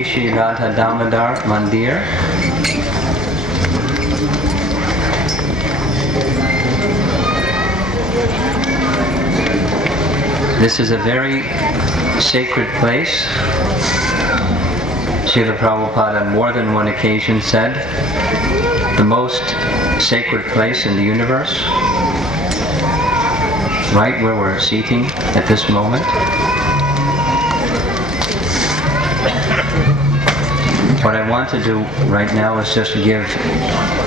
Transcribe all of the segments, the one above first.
Shri Radha Damodara Mandir. This is a very sacred place. Srila Prabhupada on more than one occasion said, the most sacred place in the universe, right where we're seating at this moment. What I want to do right now is just give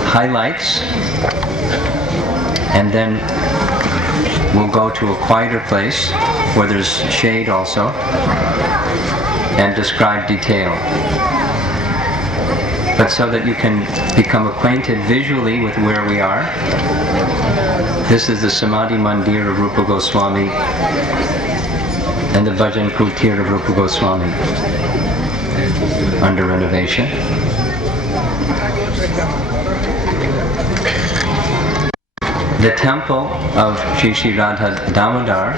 highlights, and then we'll go to a quieter place where there's shade also, and describe detail. But so that you can become acquainted visually with where we are, this is the Samadhi Mandir of Rupa Goswami and the Bhajan Kutir of Rupa Goswami, under renovation. The temple of Shri Radha Damodar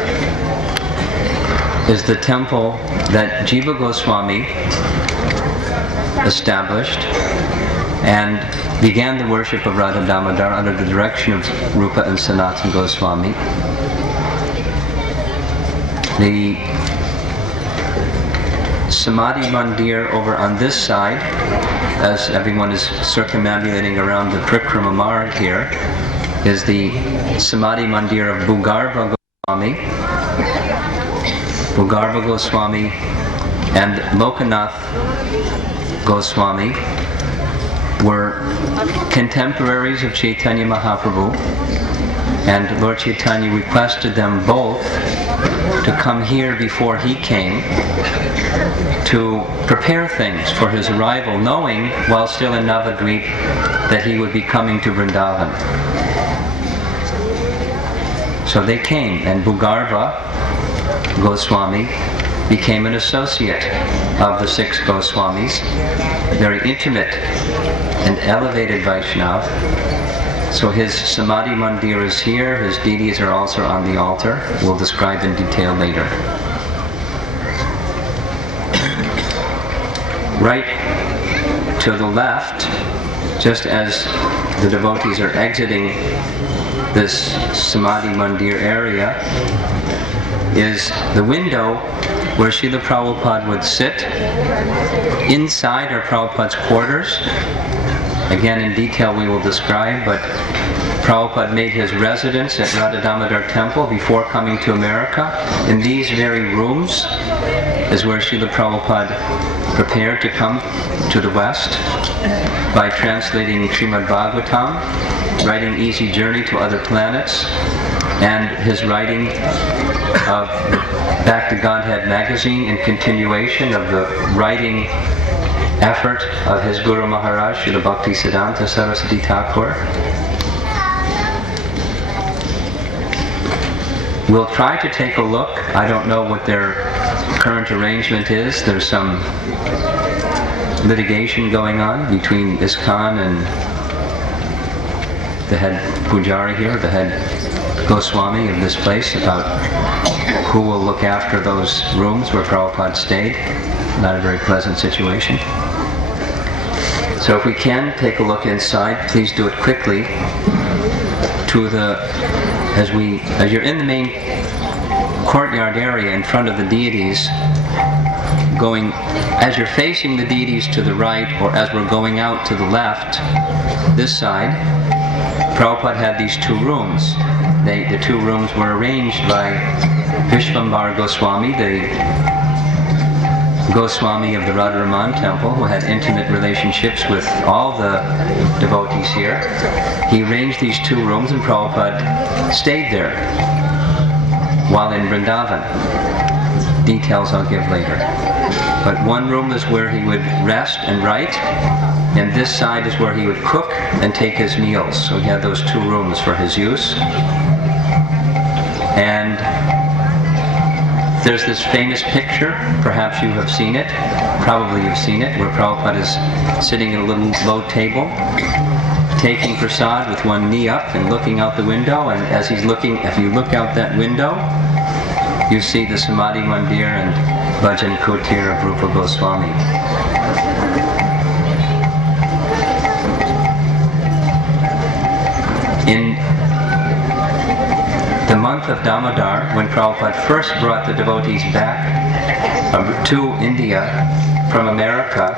is the temple that Jiva Goswami established and began the worship of Radha Damodar under the direction of Rupa and Sanatana Goswami. The Samadhi Mandir over on this side, as everyone is circumambulating around the Prikrama Marg here, is the Samadhi Mandir of Bhugarva Goswami. Bhugarva Goswami and Lokanath Goswami were contemporaries of Chaitanya Mahaprabhu, and Lord Chaitanya requested them both to come here before he came to prepare things for his arrival, knowing, while still in Navadvip, that he would be coming to Vrndavan. So they came, and Bhugarva Goswami became an associate of the 6 Goswamis, very intimate and elevated Vaishnav. So his Samadhi Mandir is here, his deities are also on the altar. We'll describe in detail later. Right to the left, just as the devotees are exiting this Samadhi Mandir area, is the window where Srila Prabhupada would sit. Inside are Prabhupada's quarters. Again, in detail we will describe, but Prabhupada made his residence at Radha Damodar Temple before coming to America. In these very rooms is where Srila Prabhupada prepared to come to the West by translating Srimad Bhagavatam, writing Easy Journey to Other Planets, and his writing of Back to Godhead magazine in continuation of the writing effort of his Guru Maharaj, Srila Bhaktisiddhanta Saraswati Thakur. We'll try to take a look. I don't know what their current arrangement is. There's some litigation going on between ISKCON and the head Pujari here, the head Goswami of this place, about who will look after those rooms where Prabhupada stayed. Not a very pleasant situation. So if we can take a look inside, please do it quickly. As you're in the main courtyard area in front of the deities, as you're facing the deities to the right, or as we're going out to the left, this side, Prabhupada had these 2 rooms. The 2 rooms were arranged by Vishvambar Goswami, the Goswami of the Radha Raman temple, who had intimate relationships with all the devotees here. He arranged these 2 rooms, and Prabhupada stayed there while in Vrndavan. Details I'll give later. But one room is where he would rest and write, and this side is where he would cook and take his meals. So he had those 2 rooms for his use. And there's this famous picture, perhaps you have seen it, probably you've seen it, where Prabhupada is sitting at a little low table, taking prasad with one knee up and looking out the window, and as he's looking, if you look out that window, you see the Samadhi Mandir and Bhajan Kutir of Rupa Goswami. In the month of Damodar, when Prabhupada first brought the devotees back to India from America,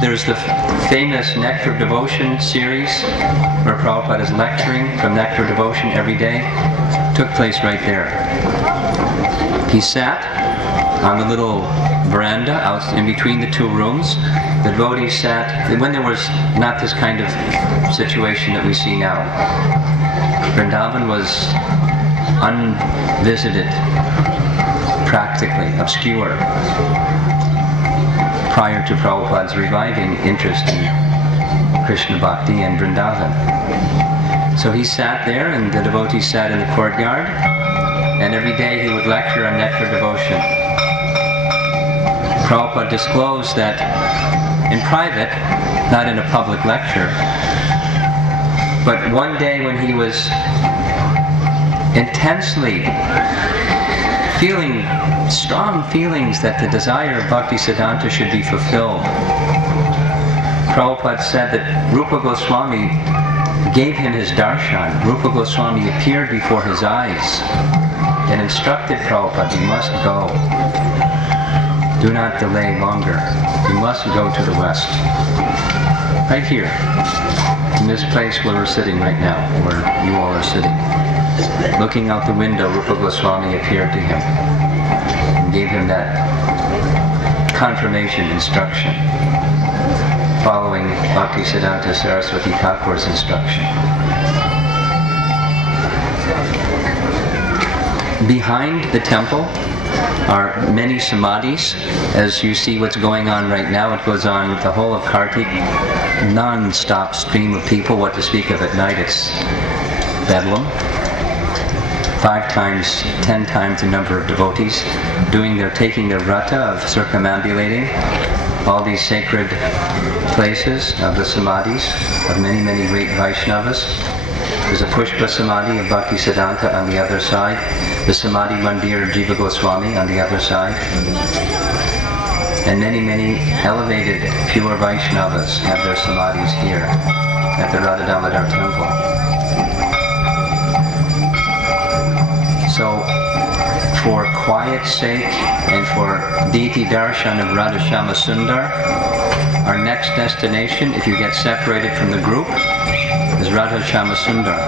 there's the famous Nectar Devotion series where Prabhupada is lecturing from Nectar Devotion every day. Took place right there. He sat on the little veranda out in between the two rooms. The devotees sat, when there was not this kind of situation that we see now. Vrndavan was unvisited, practically, obscure, prior to Prabhupada's reviving interest in Krishna Bhakti and Vrndavan. So he sat there and the devotees sat in the courtyard, and every day he would lecture on Nectar Devotion. Prabhupada disclosed that in private, not in a public lecture, but one day when he was intensely feeling strong feelings that the desire of Bhaktisiddhanta should be fulfilled, Prabhupada said that Rupa Goswami gave him his darshan. Rupa Goswami appeared before his eyes and instructed Prabhupada, "You must go. Do not delay longer. You must go to the west." Right here, in this place where we're sitting right now, where you all are sitting. Looking out the window, Rupa Goswami appeared to him and gave him that confirmation instruction, following Bhaktisiddhanta Saraswati Thakur's instruction. Behind the temple are many samadhis. As you see what's going on right now, it goes on the whole of Kartik, non-stop stream of people. What to speak of at night, it's bedlam. 5 times, 10 times the number of devotees taking their vrata of circumambulating all these sacred places of the samadhis of many, many great Vaishnavas. There's a Pushpa Samadhi of Bhaktisiddhanta on the other side, the Samadhi Mandir of Jiva Goswami on the other side, and many, many elevated pure Vaishnavas have their samadhis here at the Radha Damodar temple. So, for quiet's sake and for deity darshan of Radha Shama Sundar, our next destination, if you get separated from the group, is Radha Shama Sundar.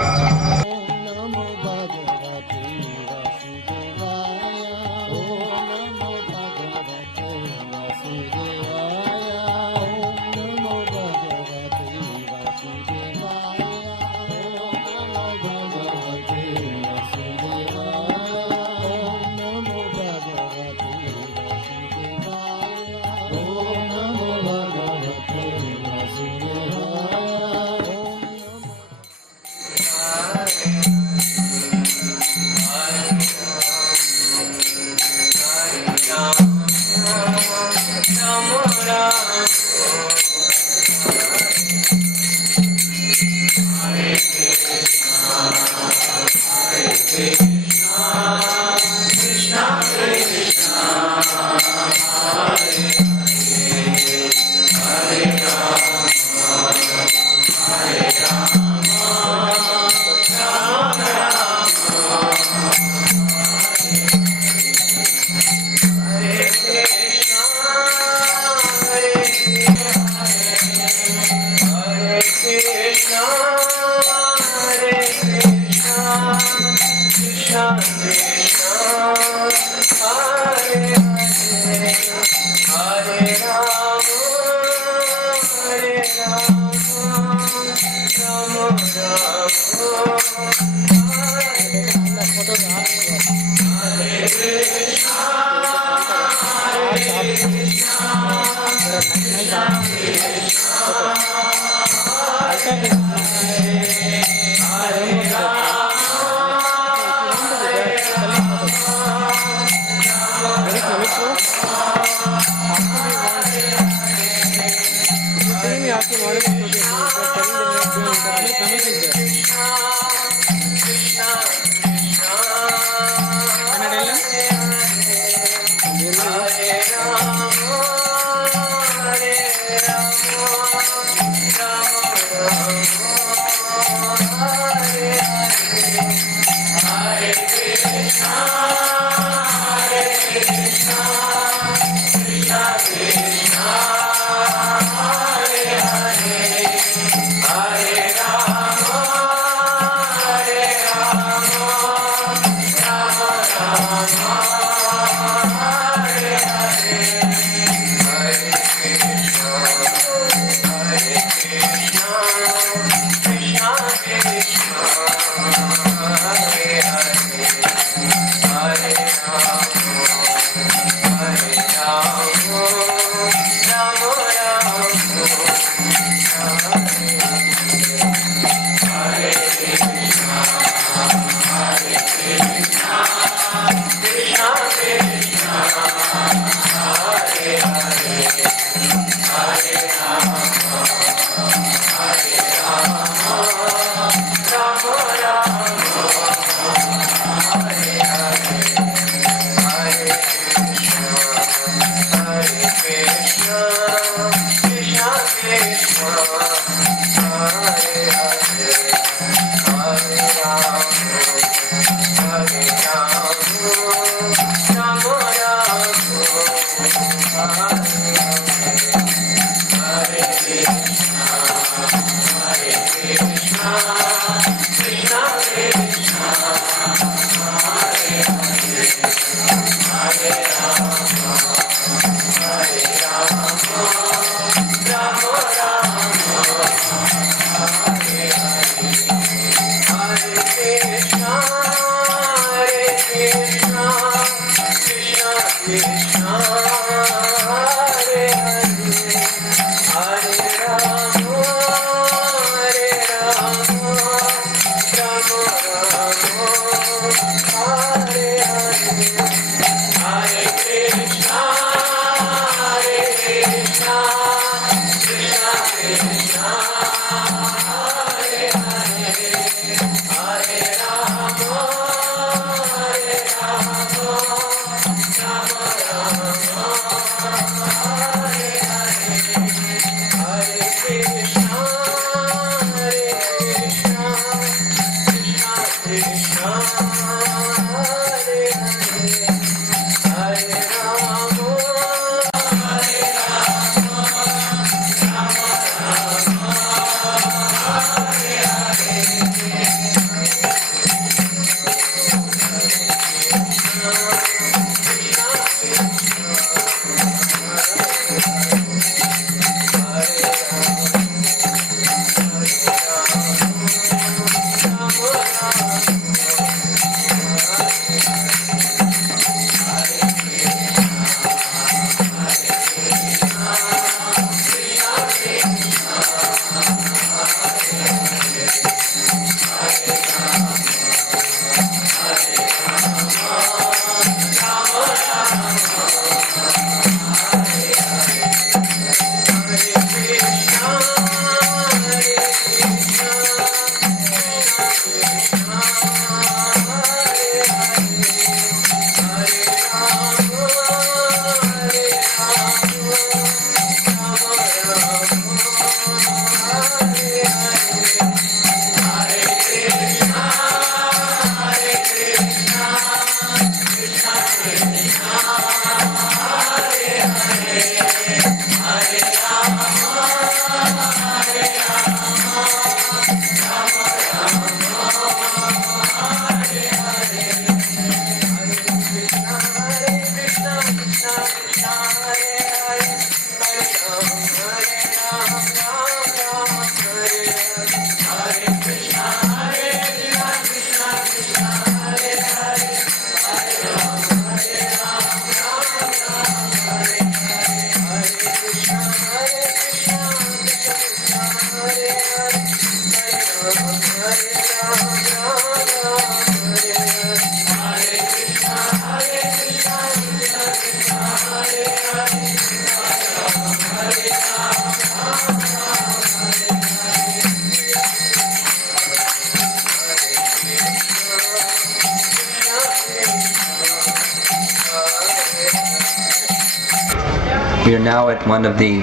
We are now at one of the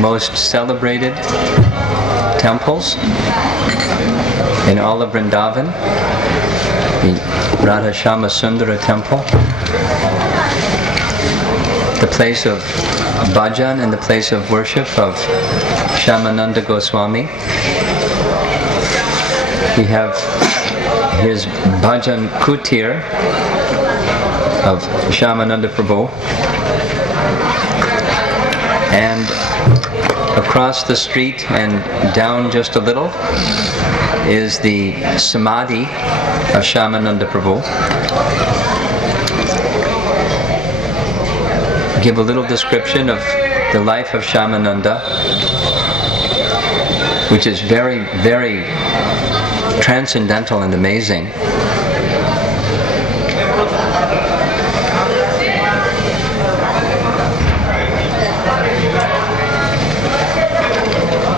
most celebrated temples in all of Vrndavan, the Radha Shama Sundara temple, the place of bhajan and the place of worship of Shamananda Goswami. We have his bhajan kutir of Shamananda Prabhu, and across the street and down just a little is the Samadhi of Shamananda Prabhu. Give a little description of the life of Shamananda, which is very, very transcendental and amazing.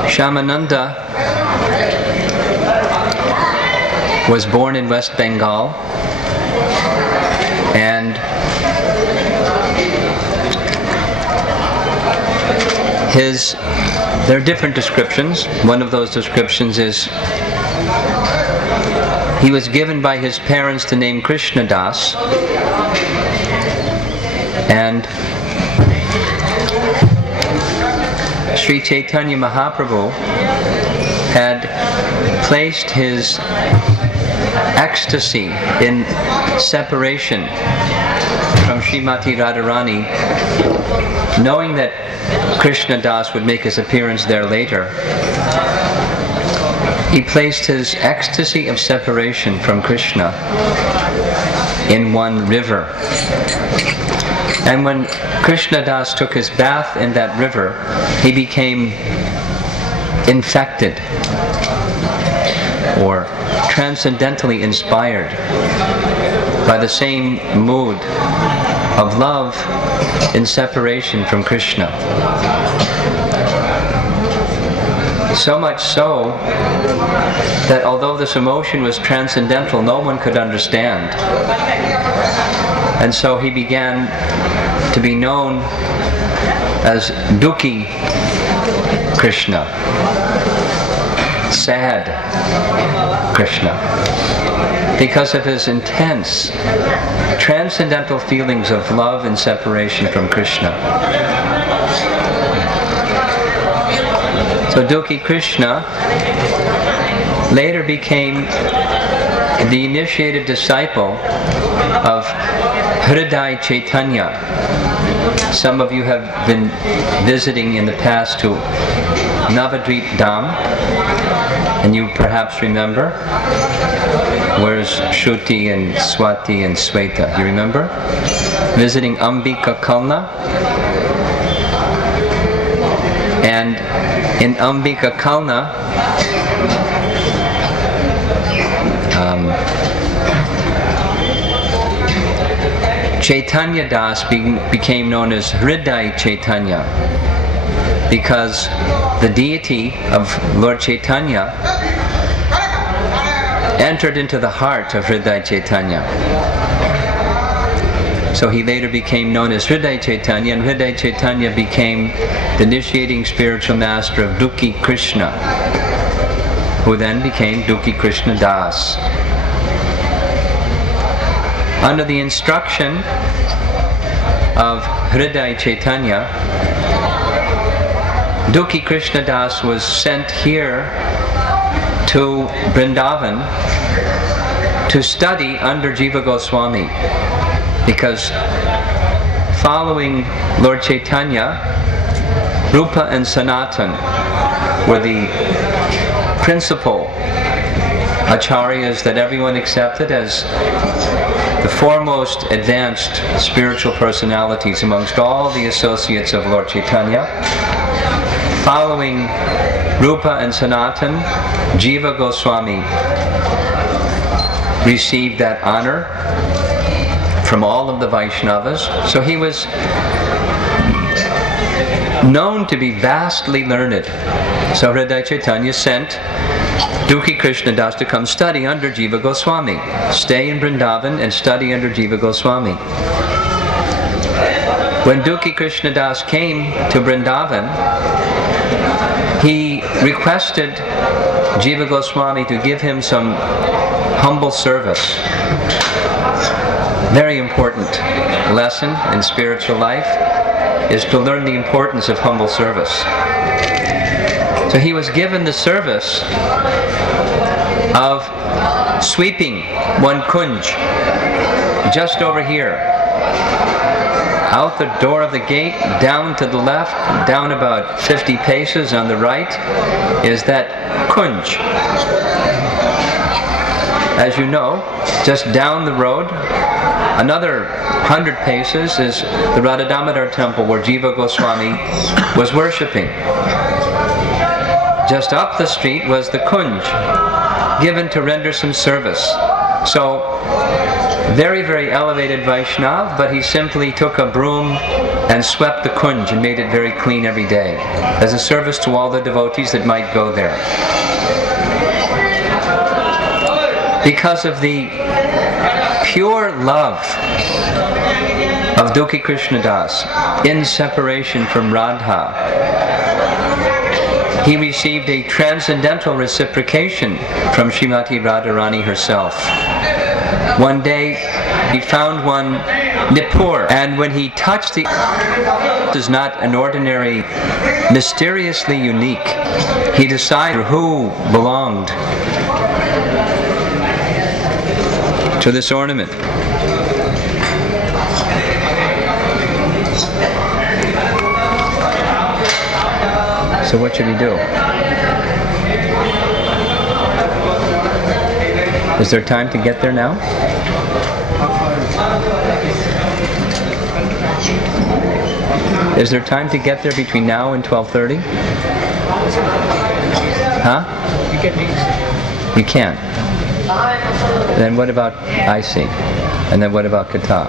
Shamananda was born in West Bengal, and there are different descriptions. One of those descriptions is he was given by his parents the name Krishna Das, and Sri Chaitanya Mahaprabhu had placed his ecstasy in separation from Srimati Radharani, knowing that Krishna Das would make his appearance there later. He placed his ecstasy of separation from Krishna in one river. And when Krishna Das took his bath in that river, he became infected or transcendentally inspired by the same mood of love in separation from Krishna. So much so that although this emotion was transcendental, no one could understand. And so he began to be known as Dukhi Krishna, sad Krishna, because of his intense, transcendental feelings of love and separation from Krishna. So Dukhi Krishna later became the initiated disciple of Hridaya Chaitanya. Some of you have been visiting in the past to Navadvip Dham, and you perhaps remember. Where's Shruti and Swati and Sweta? You remember? Visiting Ambika Kalna. And in Ambika Kalna, Chaitanya Das became known as Hridaya Chaitanya, because the deity of Lord Chaitanya entered into the heart of Hridaya Chaitanya. So he later became known as Hridaya Chaitanya, and Hridaya Chaitanya became the initiating spiritual master of Dukhi Krishna, who then became Dukhi Krishna Das. Under the instruction of Hridaya Chaitanya, Dukhi Krishna Das was sent here to Vrndavan to study under Jiva Goswami, because following Lord Chaitanya, Rupa and Sanatan were the principal acharyas that everyone accepted as the foremost advanced spiritual personalities amongst all the associates of Lord Chaitanya. Following Rupa and Sanatan, Jiva Goswami received that honor from all of the Vaishnavas. So he was known to be vastly learned. So Hridaya Chaitanya sent Dukhi Krishna Das to come study under Jiva Goswami. Stay in Vrndavan and study under Jiva Goswami. When Dukhi Krishna Das came to Vrndavan, he requested Jiva Goswami to give him some humble service. Very important lesson in spiritual life is to learn the importance of humble service. So he was given the service of sweeping one kunj just over here. Out the door of the gate, down to the left, down about 50 paces on the right, is that kunj. As you know, just down the road, another 100 paces is the Radha Damodara temple where Jiva Goswami was worshipping. Just up the street was the kunj, given to render some service. So, very, very elevated Vaishnav, but he simply took a broom and swept the kunj and made it very clean every day, as a service to all the devotees that might go there. Because of the pure love of Dukhi Krishna Das in separation from Radha, he received a transcendental reciprocation from Srimati Radharani herself. One day he found one Nippur, and when he touched the it is not an ordinary, mysteriously unique, he decided who belonged to this ornament. So what should he do? Is there time to get there now? Is there time to get there between now and 12:30? Huh? You can't. Then what about Icy? And then what about Kata?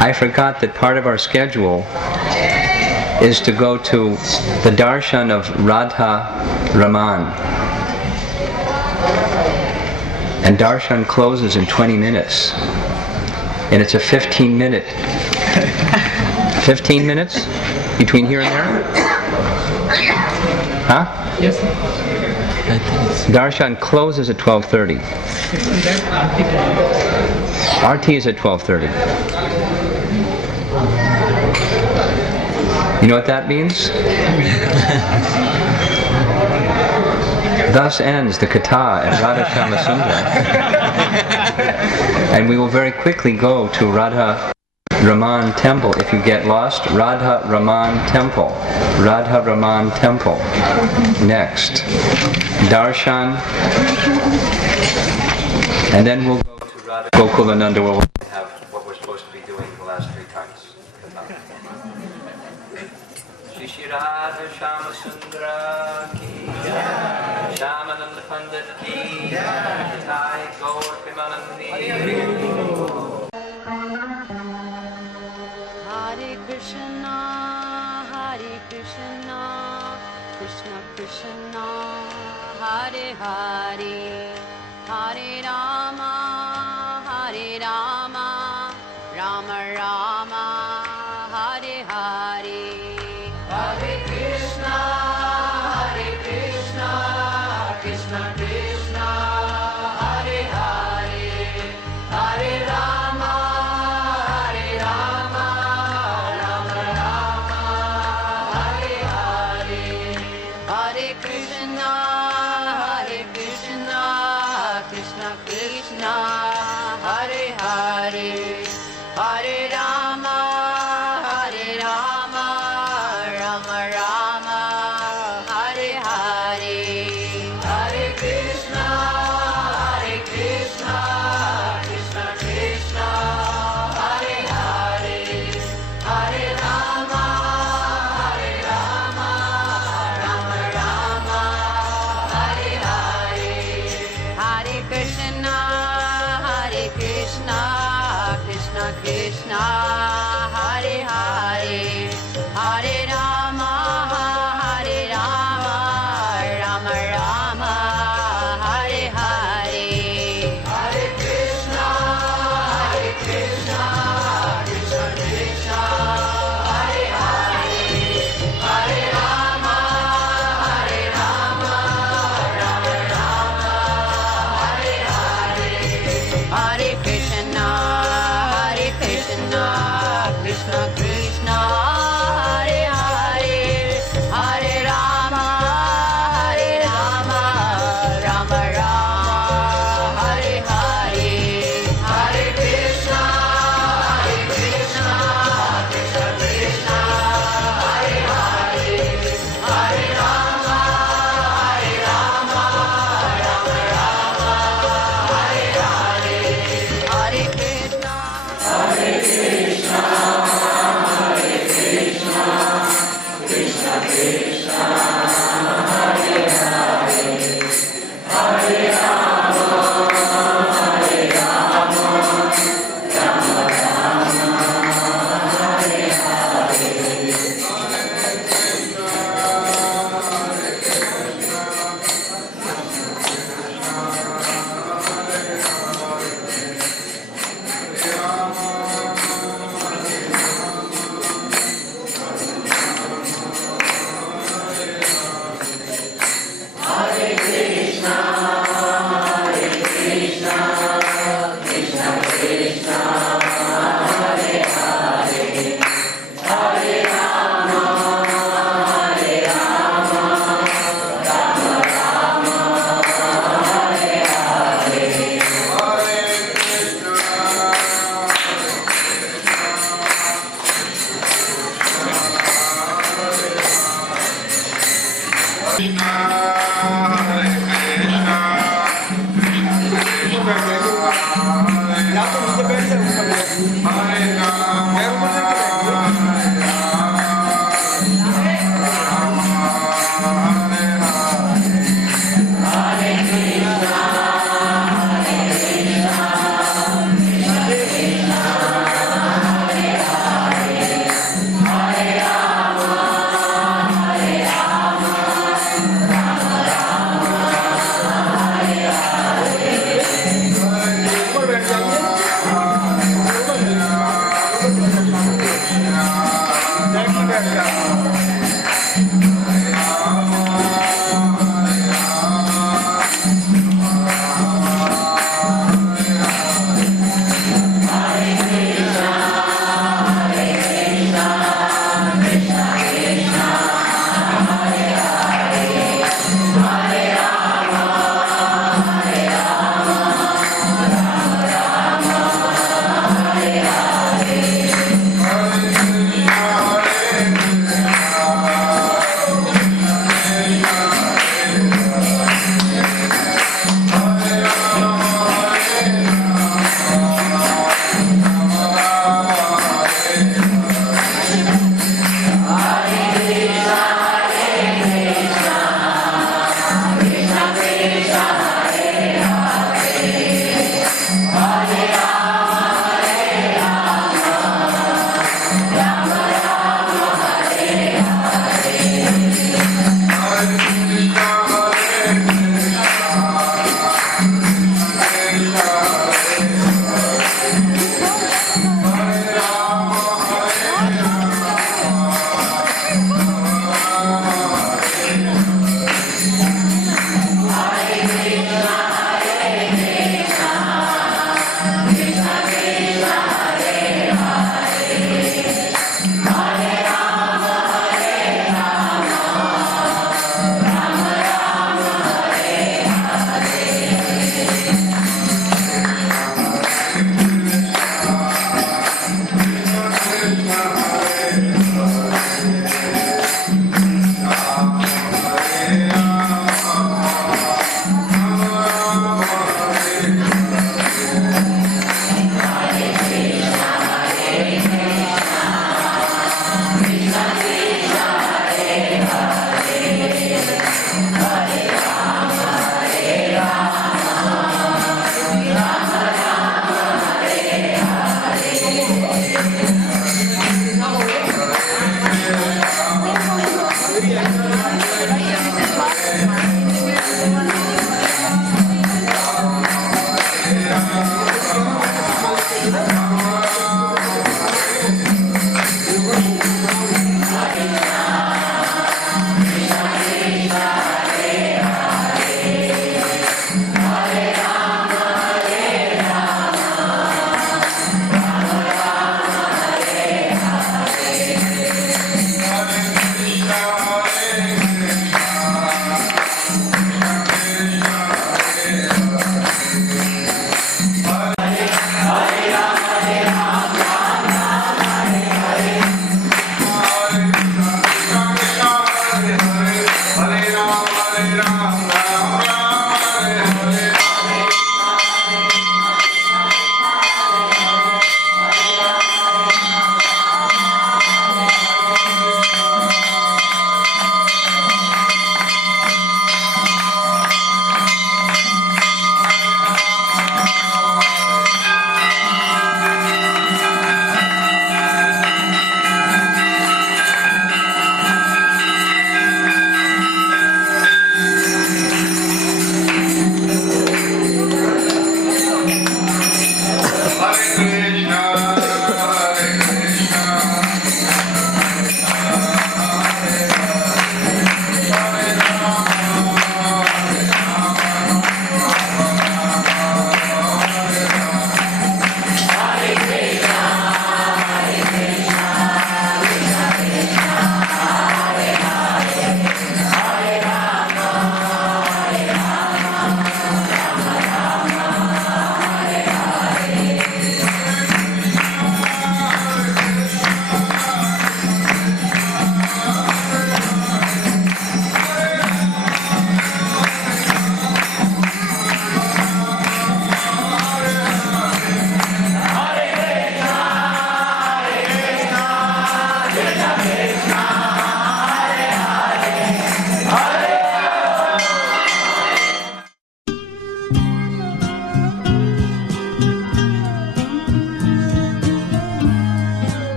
I forgot that part of our schedule is to go to the Darshan of Radha Raman. And Darshan closes in 20 minutes. And it's a 15-minute. 15 minutes between here and there? Huh? Yes. Darshan closes at 12:30. RT is at 12:30. You know what that means? Thus ends the Katha at Radha Shamasundara. And we will very quickly go to Radha Raman Temple. If you get lost, Radha Raman Temple. Radha Raman Temple. Next. Darshan. And then we'll go to Radha Gokulananda, where we'll have what we're supposed to be doing the last 3 times. Shri Radha Shamasundara ki jai, Shamananda Pandit ki jai, Thai Gaur Pimanandi. Hare Krishna, Krishna Krishna, Hare Hare, Hare Rama, Rama Rama, Hare Hare. Hare Krishna, Krishna Krishna, Hare Hare, Hare Rama, Rama Rama, Hare Hare. Hare Krishna, Krishna Krishna, Hare Hare, Hare Rama, Rama Rama, Hare Hare. Hare Krishna, Krishna Krishna, Hare Hare, Hare Rama, Rama Rama, Hare Hare. Hare Krishna, Krishna Krishna, Hare Hare, Hare Rama, Rama Rama, Hare Hare. Hare Krishna, Krishna Krishna, Hare Hare, Hare Rama, Rama Rama, Hare Hare. Hare Krishna, Krishna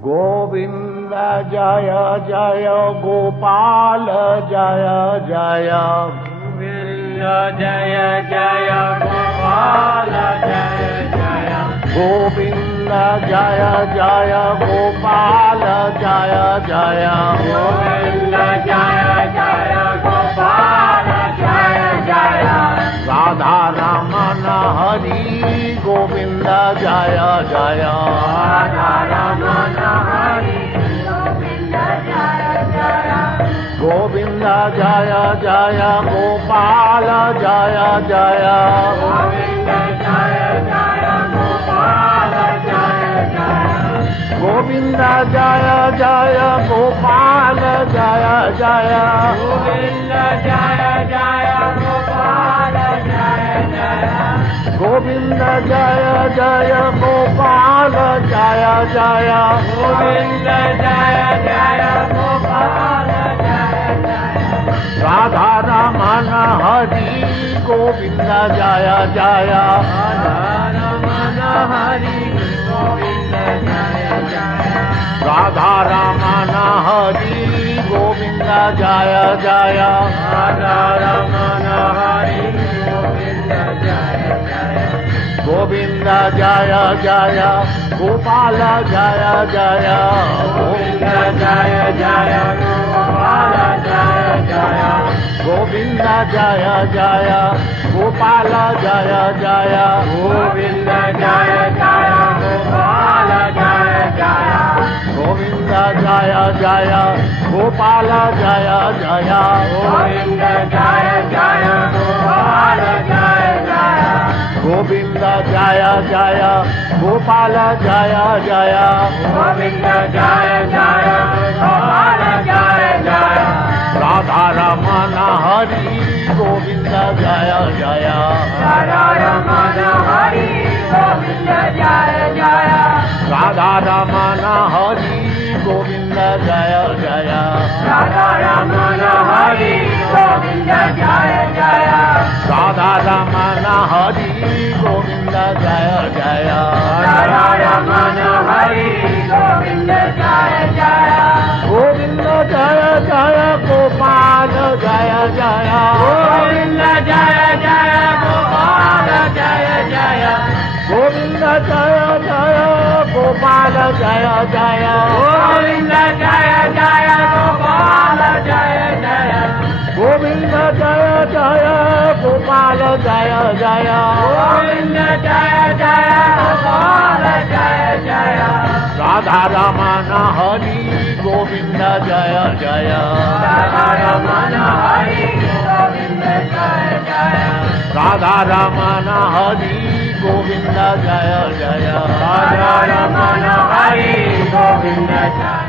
Govinda Jaya Jaya Gopal Jaya Jaya Govinda Jaya Jaya Gopal Jaya Jaya Govinda Jaya Jaya Gopal Jaya Jaya Govinda Jaya Jaya Gopal Jaya Jaya Radha Raman Hari Govinda Jaya Jaya Radha Raman Hari Govinda Jaya Jaya Govinda Jaya Jaya Gopal Jaya Jaya Govinda Jaya Jaya Gopal Jaya Jaya Govinda Jaya Jaya Gopal Jaya Jaya Govinda Jaya Jaya Gopal Jaya Jaya Govinda Jaya Jaya Gopal Jaya Jaya Govinda Jaya Jaya Gopal Jaya Jaya Radha Raman Hari Govinda Jaya Jaya Radha Raman Hari Govinda Jaya Jaya Radha Raman Hari Govinda Jaya Jaya Radha Raman Hari Govinda Jaya Jaya Govinda Jaya Jaya Gopal Jaya Jaya Govinda Jaya Jaya Gopal Jaya Jaya Govinda Jaya Jaya Gopal Jaya Jaya Govinda Jaya Jaya Gopal Jaya Jaya Govinda Jaya Jaya Gopal Jaya Jaya Govinda Jaya Jaya Gopal Jaya Jaya Govinda Jaya Jaya Gopal Jaya Jaya Govinda Jaya Jaya Gopal Jaya Jaya Radha Raman Hari Govinda Jaya Jaya Radha Raman Hari Govinda Jaya Jaya Radha Raman Hari Govinda Jaya Jaya Radha Raman Hari Govinda Jaya Jaya Radha Raman Hari Govinda Jaya Jaya Radha Raman Hari Govinda Jaya Jaya Govinda Jaya Jaya Gopal Jaya Jaya Govinda Jaya Jaya Gopal Jaya Jaya Govinda Jaya Jaya Gopal Jaya Jaya Govinda Jaya Jaya Gopal Jaya Jaya Govinda Jaya Jaya Gopal Jaya Jaya Govinda Jaya Jaya Gopal Jaya Jaya Radha Raman Hari Govinda Jaya Jaya Radha Raman Hari Govinda Jaya Jaya Radha Raman Hari Govinda Jaya Jaya Radha Raman Hari Govinda Jaya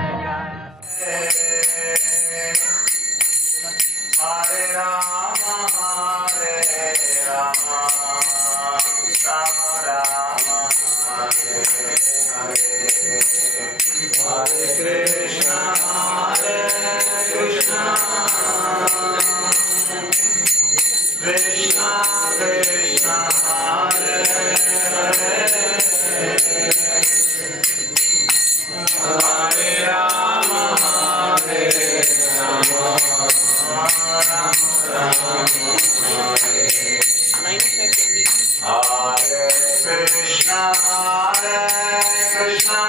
Hare Rama Hare Rama Rama Rama Hare Hare Hare Krishna Hare Krishna Krishna Krishna Hare Hare Hare Rama Hare Rama Hare Krishna Hare Krishna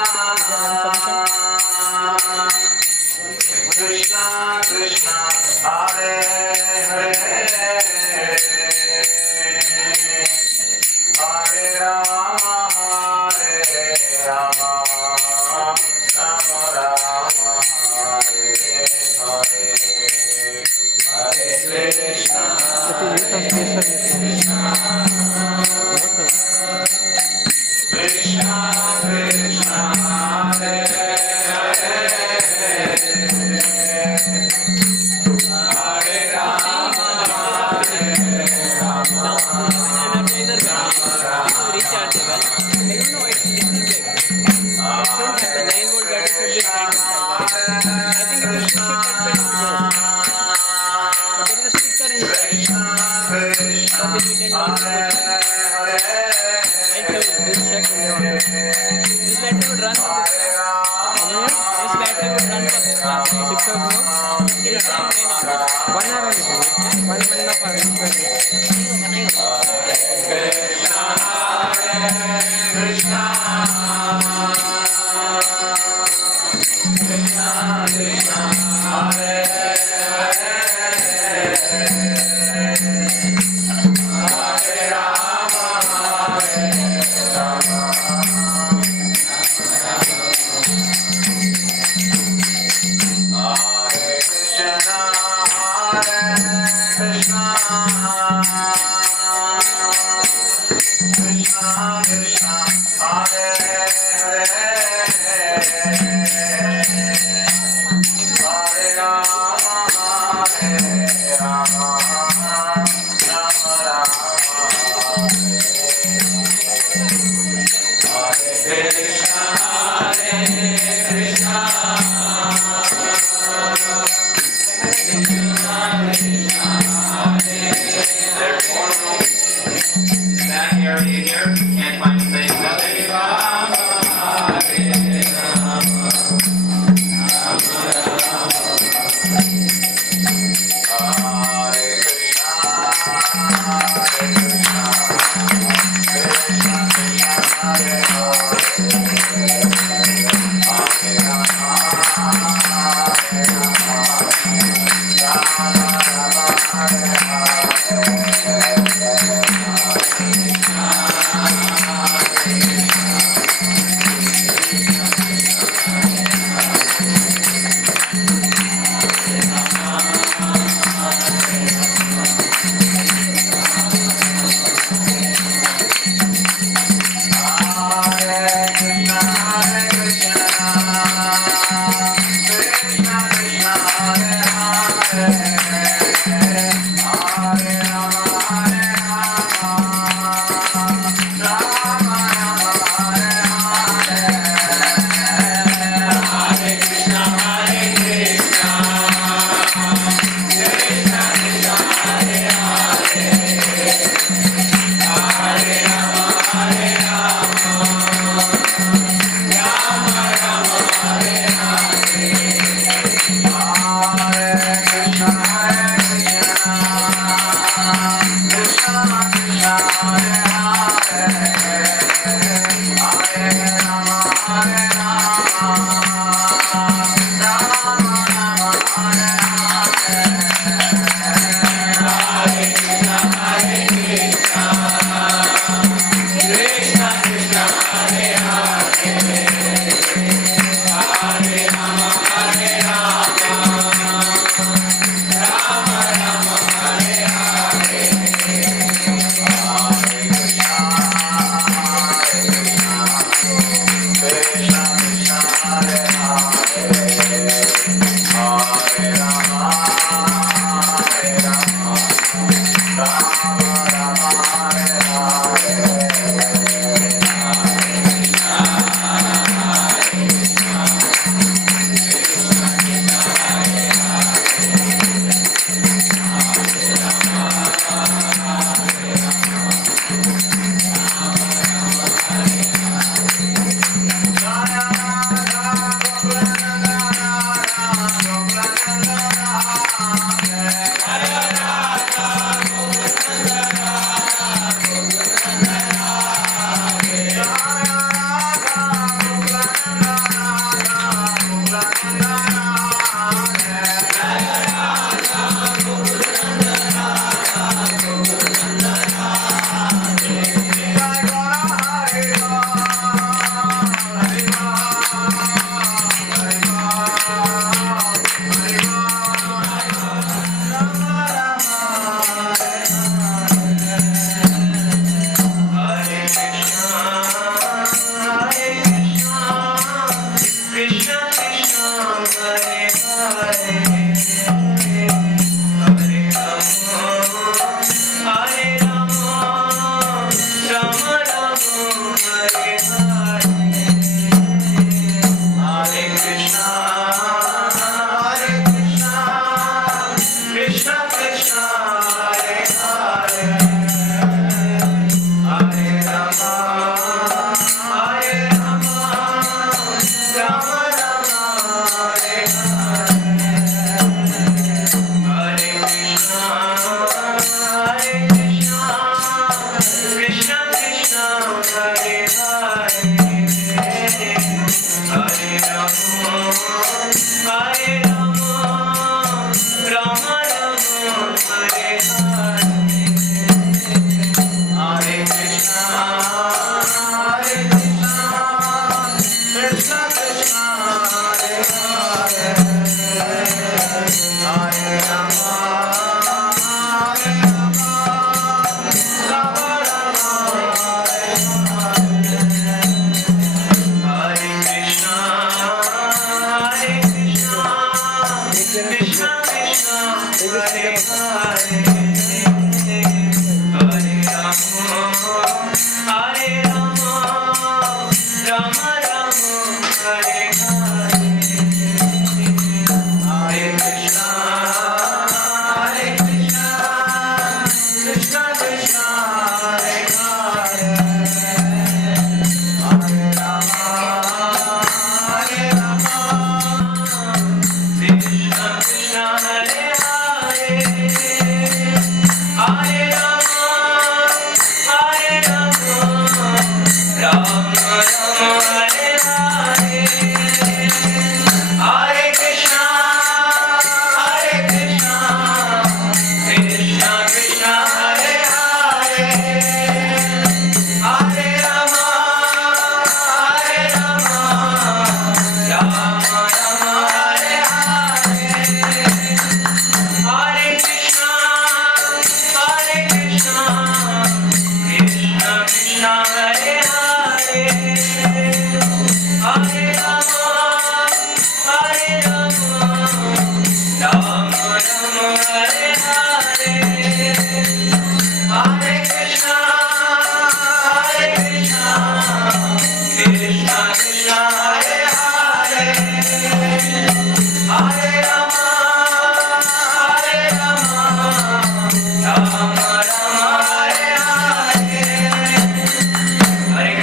Krishna Krishna Hare Hare Hare Rama Hare Rama Rama Rama Hare Hare Hare Krishna Krishna Krishna Krishna Hare Hare Hare Rama Hare Rama Hare 6 hours, no? 1 hour only. 1.5 hours. Krishna, Krishna Krishna, Hare Hare Rama, Hare Rama, Hare Krishna, Hare Krishna, Krishna Krishna, Hare Hare, Hare Rama, Hare Rama, Rama Rama, Hare Krishna, Hare Krishna, there's more room in that area here. Can't find a place. Hare Rama, Hare Rama,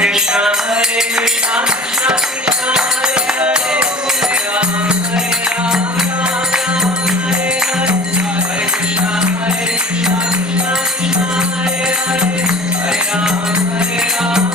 Krishna, Hare Krishna, Krishna Krishna, Hare Hare, Hare Rama, Hare Rama, Rama Rama, Hare Hare.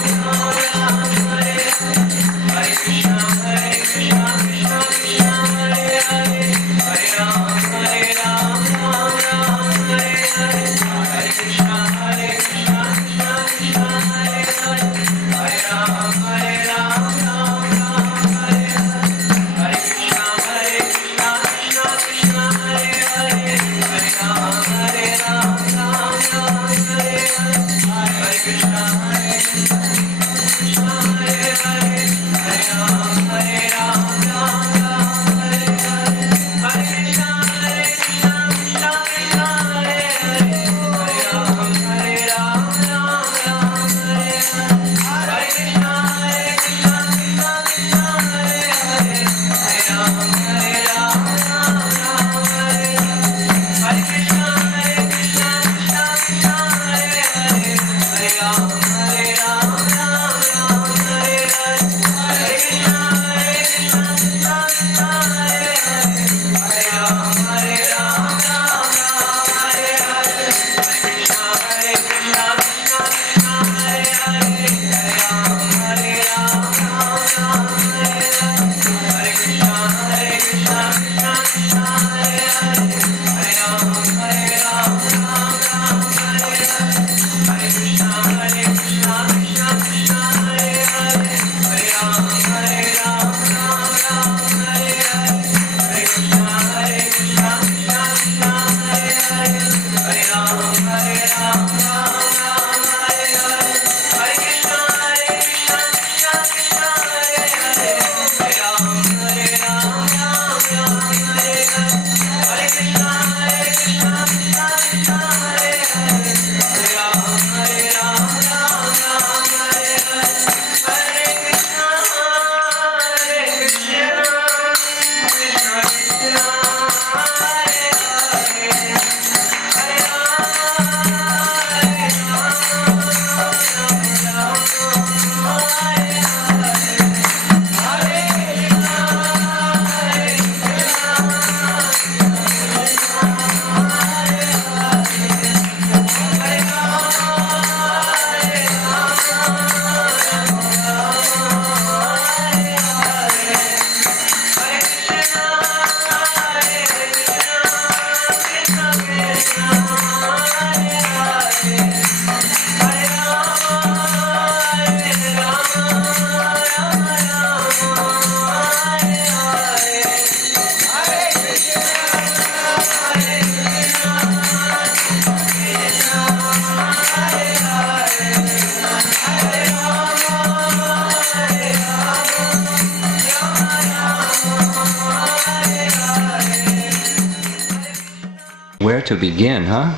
to begin, huh?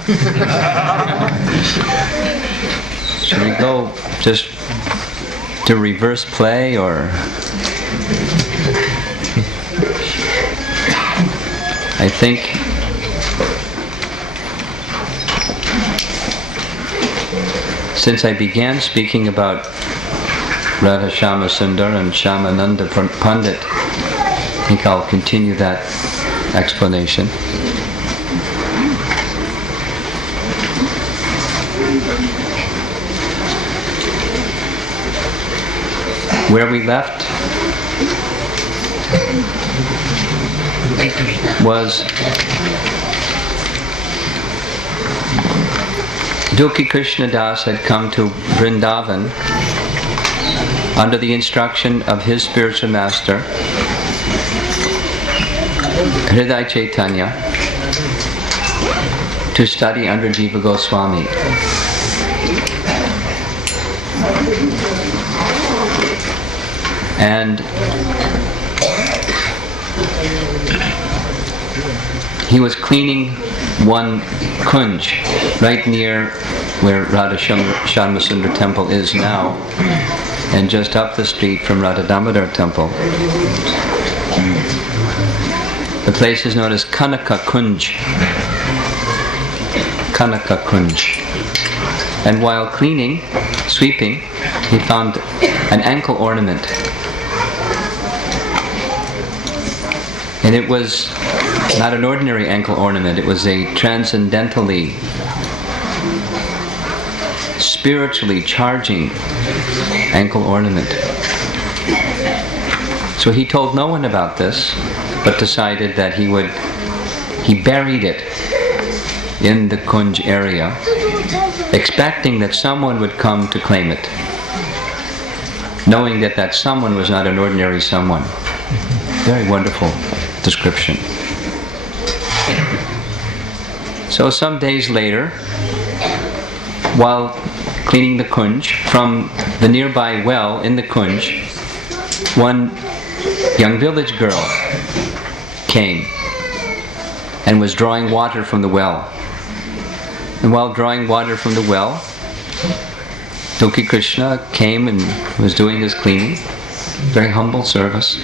Should we go just to reverse play, or? I think since I began speaking about Radha Shama Sundar and Shamananda Pandit, I think I'll continue that explanation. Where we left was Dukhi Krishna Das had come to Vrndavan under the instruction of his spiritual master, Hridaya Chaitanya, to study under Jiva Goswami. And he was cleaning one kunj right near where Radha Shama Sundar temple is now, and just up the street from Radha Damodara temple. The place is known as Kanaka Kunj. Kanaka Kunj. And while cleaning, sweeping, he found an ankle ornament. And it was not an ordinary ankle ornament, it was a transcendentally, spiritually charging ankle ornament. So he told no one about this, but decided that he buried it in the Kunj area, expecting that someone would come to claim it, knowing that that someone was not an ordinary someone. Very wonderful description. So some days later, while cleaning the kunj, from the nearby well in the kunj, one young village girl came and was drawing water from the well. And while drawing water from the well, Dukhi Krishna came and was doing his cleaning. Very humble service.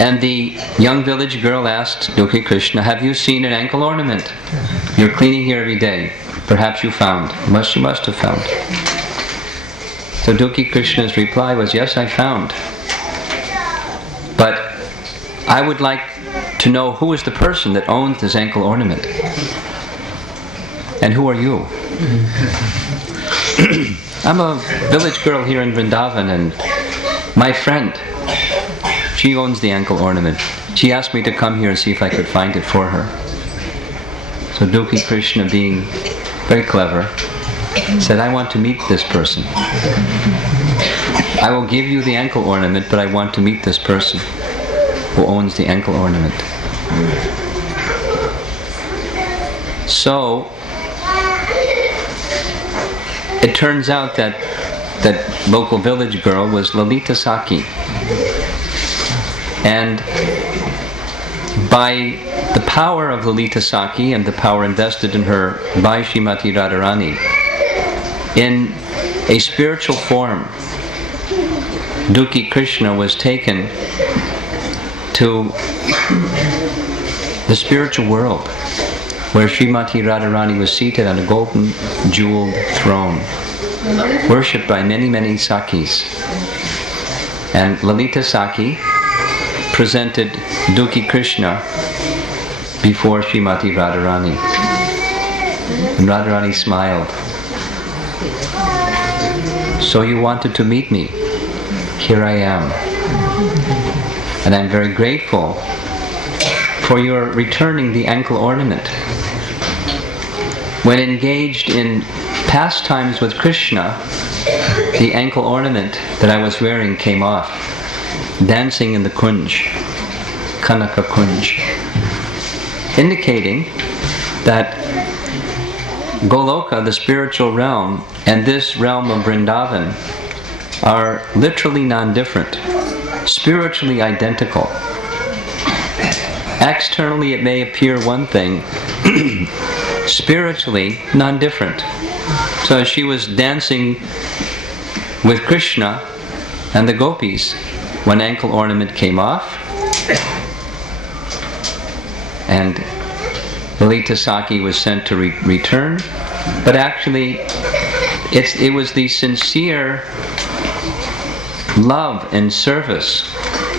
And the young village girl asked Dukhi Krishna, "Have you seen an ankle ornament? You're cleaning here every day. Perhaps you found." You must have found. So Dukhi Krishna's reply was, "Yes, I found. But I would like to know who is the person that owns this ankle ornament. And who are you?" "I'm a village girl here in Vrndavan, and my friend, she owns the ankle ornament. She asked me to come here and see if I could find it for her." So Dukhi Krishna, being very clever, said, "I want to meet this person. I will give you the ankle ornament, but I want to meet this person who owns the ankle ornament." So it turns out that that local village girl was Lalita Saki. And by the power of Lalita Saki and the power invested in her by Srimati Radharani, in a spiritual form, Dukhi Krishna was taken to the spiritual world, where Srimati Radharani was seated on a golden jeweled throne, worshipped by many, many Sakis. And Lalita Saki presented Dukhi Krishna before Srimati Radharani. And Radharani smiled. "So you wanted to meet me? Here I am. And I'm very grateful for your returning the ankle ornament. When engaged in pastimes with Krishna, the ankle ornament that I was wearing came off, dancing in the kunj, Kanaka Kunj, indicating that Goloka, the spiritual realm, and this realm of Vrndavan are literally non-different, spiritually identical. Externally it may appear one thing, spiritually non-different. So as she was dancing with Krishna and the gopis, one ankle ornament came off, and Lalita Saki was sent to return, but actually it was the sincere love and service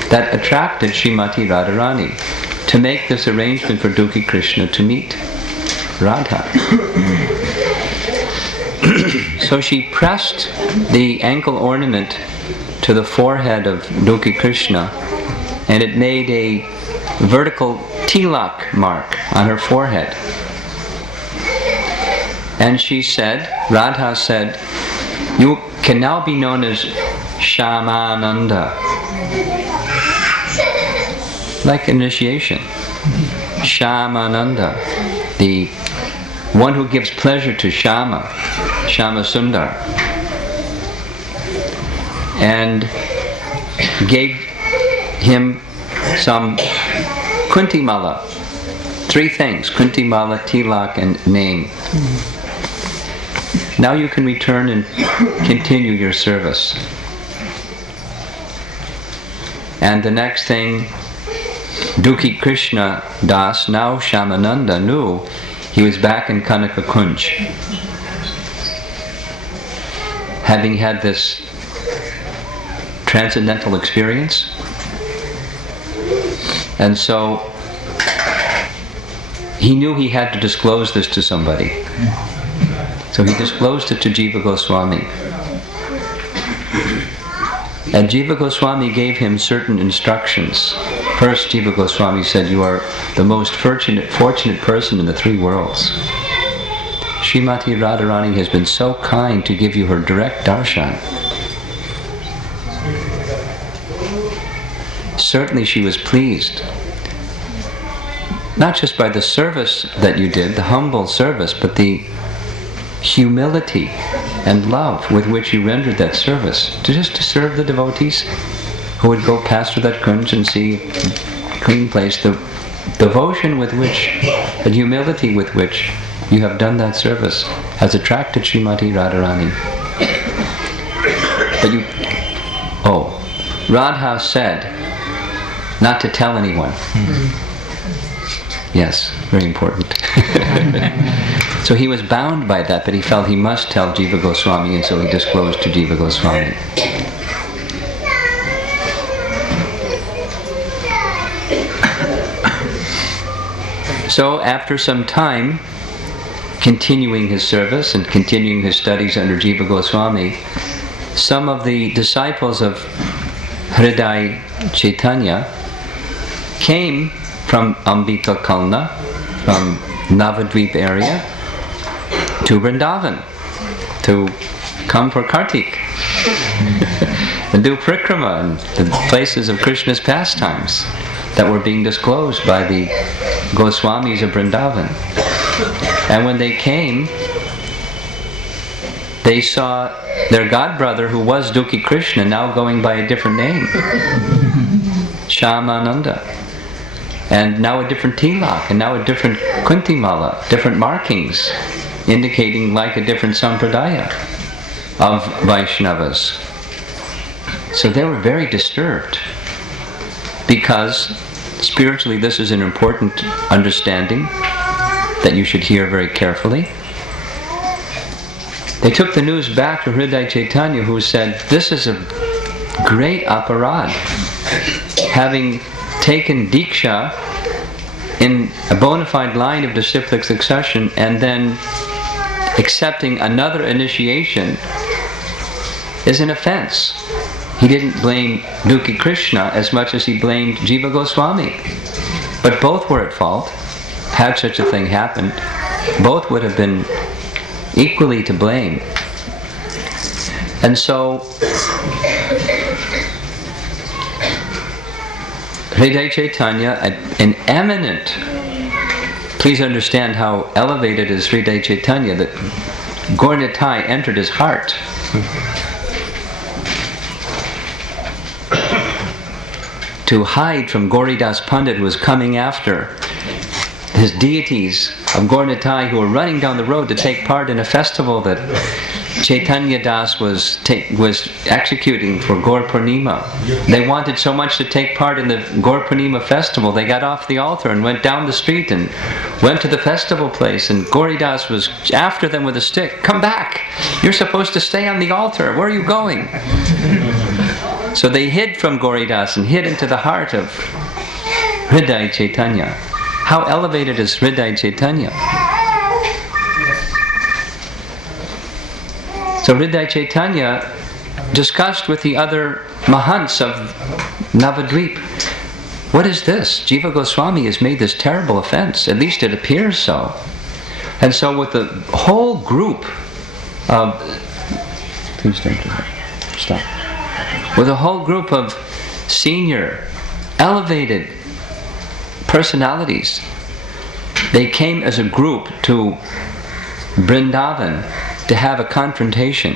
that attracted Srimati Radharani to make this arrangement for Dukhi Krishna to meet Radha. So she pressed the ankle ornament to the forehead of Dukhi Krishna, and it made a vertical tilak mark on her forehead. And she said, Radha said, you can now be known as Shamananda. Like initiation. Shamananda, the one who gives pleasure to Shama, Shama Sundar, and gave him some kuntimala, 3 things, kuntimala, tilak, and name. Now you can return and continue your service. And the next thing, Dukhi Krishna Das, now Shamananda, knew he was back in Kanaka Kunj, having had this transcendental experience. And so he knew he had to disclose this to somebody. So he disclosed it to Jiva Goswami. And Jiva Goswami gave him certain instructions. First, Jiva Goswami said, you are the most fortunate person in the 3 worlds. Srimati Radharani has been so kind to give you her direct darshan. Certainly she was pleased, not just by the service that you did, the humble service, but the humility and love with which you rendered that service, to serve the devotees who would go past through that kunj and see a clean place. The devotion with which, the humility with which you have done that service has attracted Srimati Radharani. But Radha said not to tell anyone. Yes, very important. So he was bound by that, but he felt he must tell Jiva Goswami, and so he disclosed to Jiva Goswami. So after some time, continuing his service and continuing his studies under Jiva Goswami, some of the disciples of Hriday Chaitanya came from Ambika Kalna, from Navadvip area, to Vrndavan, to come for Kartik and do Prikrama and the places of Krishna's pastimes that were being disclosed by the Goswamis of Vrndavan. And when they came, they saw their godbrother, who was Dukhi Krishna, now going by a different name, Shamananda, and now a different tilak, and now a different kuntimala, different markings, indicating like a different sampradaya of Vaishnavas. So they were very disturbed, because spiritually this is an important understanding that you should hear very carefully. They took the news back to Hriday Chaitanya, who said, this is a great aparad, having taken Diksha in a bona fide line of disciplic succession and then accepting another initiation is an offense. He didn't blame Dukhi Krishna as much as he blamed Jiva Goswami. But both were at fault. Had such a thing happened, both would have been equally to blame. And so Hriday Chaitanya, an eminent, please understand how elevated is Hriday Chaitanya, that Gaurnitai entered his heart. to hide from Gauridas Pandit, who was coming after his deities of Gaur-Nitai, who were running down the road to take part in a festival that Chaitanya Das was executing for Gaur Purnima. They wanted so much to take part in the Gaur Purnima festival, they got off the altar and went down the street and went to the festival place, and Gauridas was after them with a stick. Come back! You're supposed to stay on the altar. Where are you going? So they hid from Gauridas and hid into the heart of Hriday Chaitanya. How elevated is Hriday Chaitanya? So Hriday Chaitanya discussed with the other Mahants of Navadvip, what is this? Jiva Goswami has made this terrible offense. At least it appears so. And so with the whole group of... Please don't do that. Stop. With a whole group of senior, elevated personalities, they came as a group to Vrndavan to have a confrontation,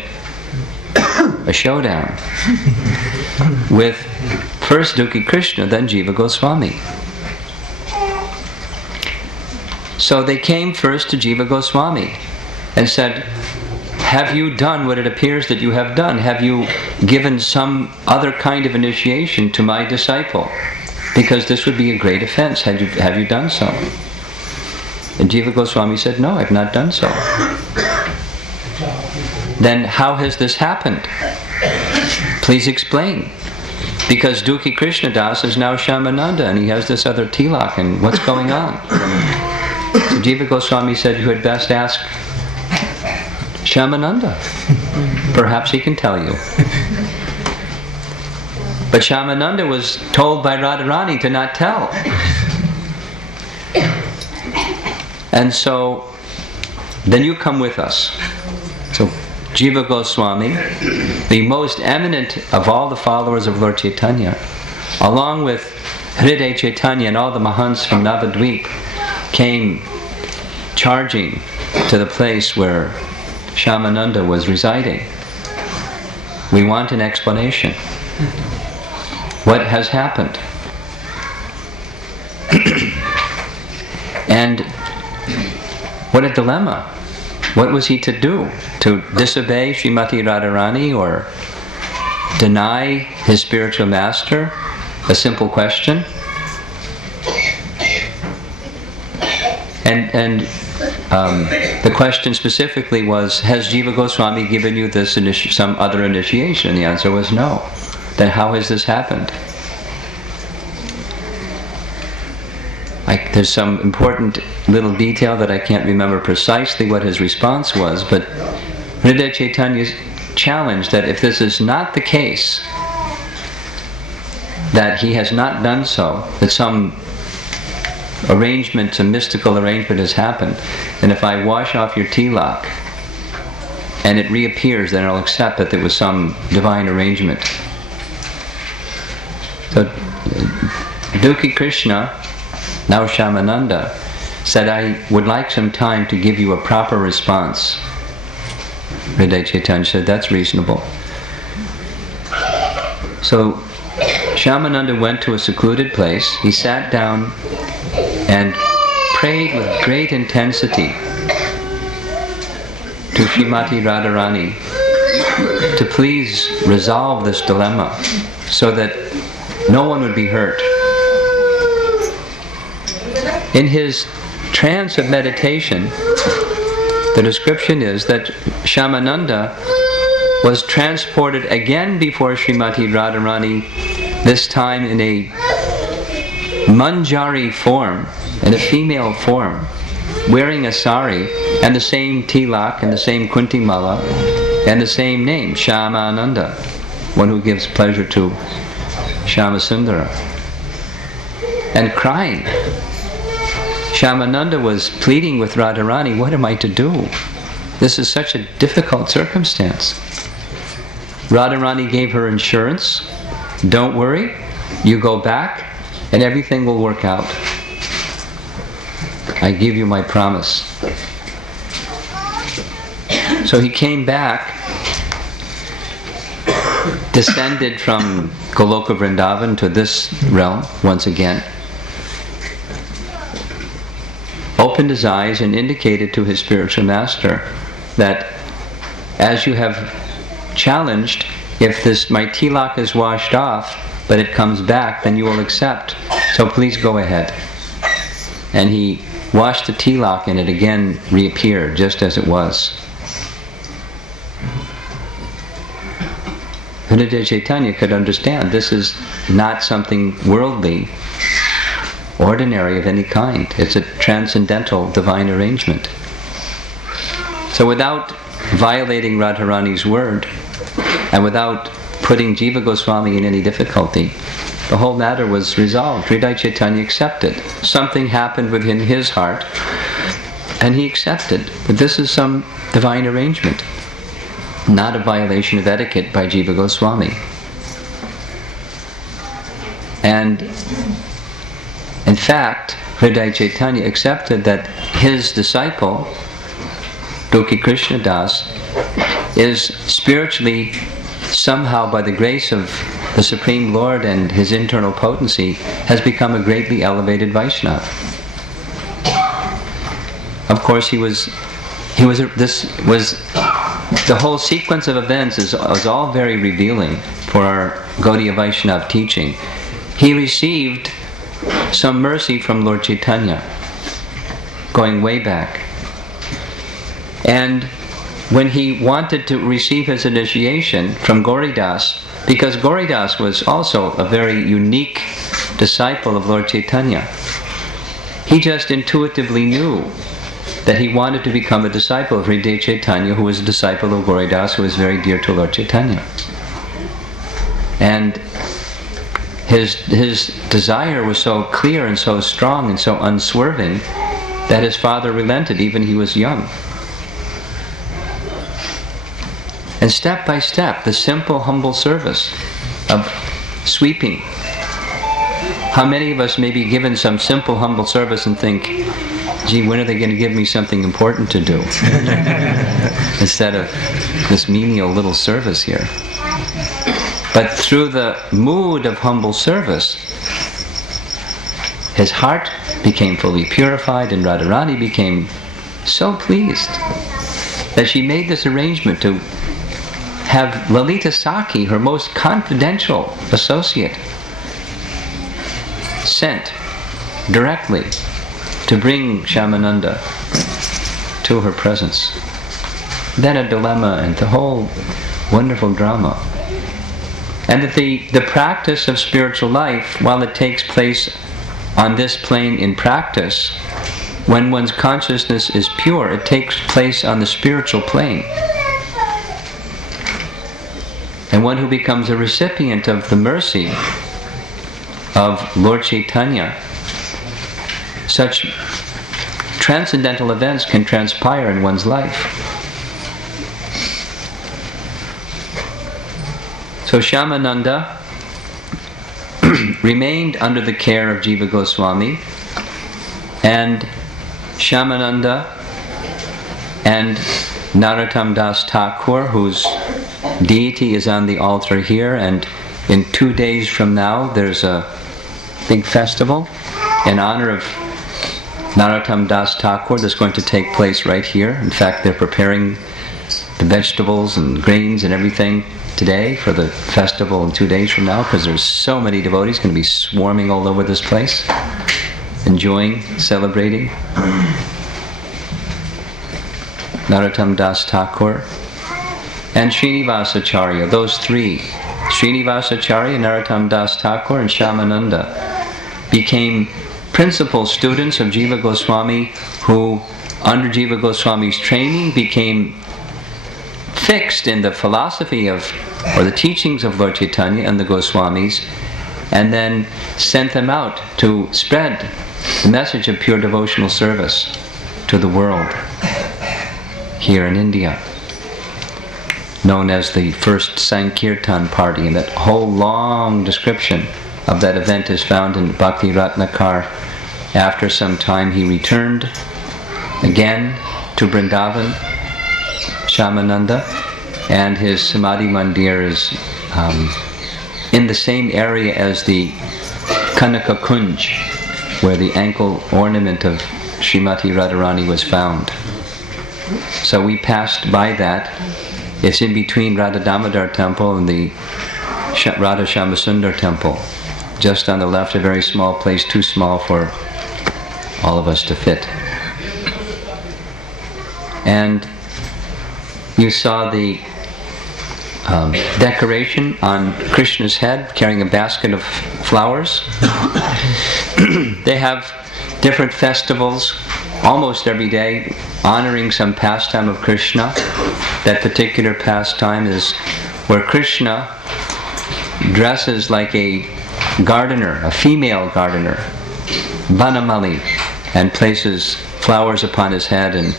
a showdown, with first Dukhi Krishna, then Jiva Goswami. So they came first to Jiva Goswami and said, have you done what it appears that you have done? Have you given some other kind of initiation to my disciple? Because this would be a great offense. Have you done so? And Jiva Goswami said, no, I've not done so. Then how has this happened? Please explain. Because Dukhi Krishna Das is now Shyamananda and he has this other tilak, and what's going on? So Jiva Goswami said, you had best ask Shyamananda. Perhaps he can tell you. But Shyamananda was told by Radharani to not tell. And so, then you come with us. So Jiva Goswami, the most eminent of all the followers of Lord Chaitanya, along with Hriday Chaitanya and all the Mahants from Navadvip, came charging to the place where Shyamananda was residing. We want an explanation. What has happened? And what a dilemma. What was he to do? To disobey Srimati Radharani or deny his spiritual master? A simple question. And the question specifically was, has Jiva Goswami given you this some other initiation? The answer was no. Then how has this happened? There's some important little detail that I can't remember precisely what his response was, but Hriday Chaitanya's challenge that if this is not the case, that he has not done so, that some arrangement, some mystical arrangement has happened, and if I wash off your tilak and it reappears, then I'll accept that there was some divine arrangement. So Dukhi Krishna, now Shyamananda, said, I would like some time to give you a proper response. Hriday Chaitanya said, that's reasonable. So Shyamananda went to a secluded place. He sat down and prayed with great intensity to Srimati Radharani to please resolve this dilemma so that no one would be hurt. In his trance of meditation, the description is that Shyamananda was transported again before Srimati Radharani, this time in a manjari form, in a female form, wearing a sari and the same tilak and the same kuntimala and the same name, Shyamananda, one who gives pleasure to Shyamasundara, and crying. Shyamananda was pleading with Radharani, what am I to do? This is such a difficult circumstance. Radharani gave her insurance. Don't worry, you go back and everything will work out. I give you my promise. So he came back descended from Goloka Vrndavan to this realm once again, opened his eyes and indicated to his spiritual master that as you have challenged, if my tilak is washed off, but it comes back, then you will accept. So please go ahead. And he washed the tilak and it again reappeared just as it was. Vrndavan Chaitanya could understand this is not something worldly, ordinary of any kind. It's a transcendental divine arrangement. So without violating Radharani's word, and without putting Jiva Goswami in any difficulty, the whole matter was resolved. Vrndavan Chaitanya accepted. Something happened within his heart, and he accepted that this is some divine arrangement, not a violation of etiquette by Jiva Goswami. And in fact, Vrndavan Chaitanya accepted that his disciple, Dukhi Krishna Das, is spiritually, somehow by the grace of the Supreme Lord and his internal potency, has become a greatly elevated Vaishnava. Of course, the whole sequence of events was all very revealing for our Gaudiya Vaishnava teaching. He received some mercy from Lord Chaitanya, going way back. And when he wanted to receive his initiation from Gauridas, because Gauridas was also a very unique disciple of Lord Chaitanya, he just intuitively knew that he wanted to become a disciple of Vrndavan Chaitanya, who was a disciple of Gauridas, who was very dear to Lord Chaitanya. And his desire was so clear and so strong and so unswerving that his father relented, even he was young. And step by step, the simple, humble service of sweeping. How many of us may be given some simple, humble service and think, gee, when are they going to give me something important to do? Instead of this menial little service here. But through the mood of humble service, his heart became fully purified, and Radharani became so pleased that she made this arrangement to have Lalita Sakhi, her most confidential associate, sent directly to bring Shyamananda to her presence. Then a dilemma and the whole wonderful drama. And that the practice of spiritual life, while it takes place on this plane in practice, when one's consciousness is pure, it takes place on the spiritual plane. And one who becomes a recipient of the mercy of Lord Chaitanya, such transcendental events can transpire in one's life. So Shyamananda remained under the care of Jiva Goswami, and Shyamananda and Narottam Das Thakur, whose deity is on the altar here, and in 2 days from now there's a big festival in honor of Narottam Das Thakur that's going to take place right here. In fact, they're preparing the vegetables and grains and everything today for the festival in 2 days from now, because there's so many devotees going to be swarming all over this place, enjoying, celebrating. Narottam Das Thakur and Srinivasacharya, those three, Srinivasacharya, Narottam Das Thakur, and Shyamananda, became principal students of Jiva Goswami, who, under Jiva Goswami's training, became fixed in the philosophy of, or the teachings of Lord Chaitanya and the Goswamis, and then sent them out to spread the message of pure devotional service to the world here in India, known as the first Sankirtan party. And that whole long description of that event is found in Bhakti Ratnakar. After some time he returned again to Vrndavan, Shyamananda, and his Samadhi Mandir is in the same area as the Kanaka Kunj, where the ankle ornament of Srimati Radharani was found. So we passed by that. It's in between Radha Damodara temple and the Radha Shamasundar temple. Just on the left, a very small place, too small for all of us to fit. And you saw the decoration on Krishna's head, carrying a basket of flowers. They have different festivals almost every day honoring some pastime of Krishna. That particular pastime is where Krishna dresses like a gardener, a female gardener, Vanamali, and places flowers upon his head and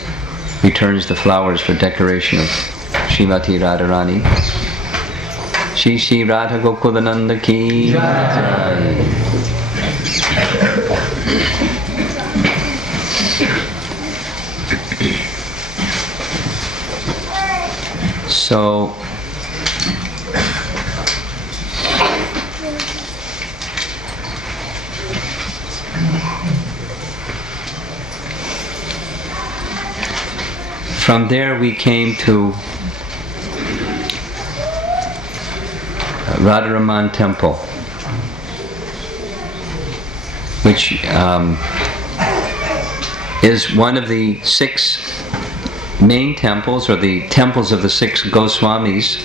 returns the flowers for decoration of Srimati Radharani. Shri Shri Radha Gokulananda Ki Jai. So from there we came to Radha Raman temple, which is one of the 6 main temples, or the temples of the 6 Goswamis.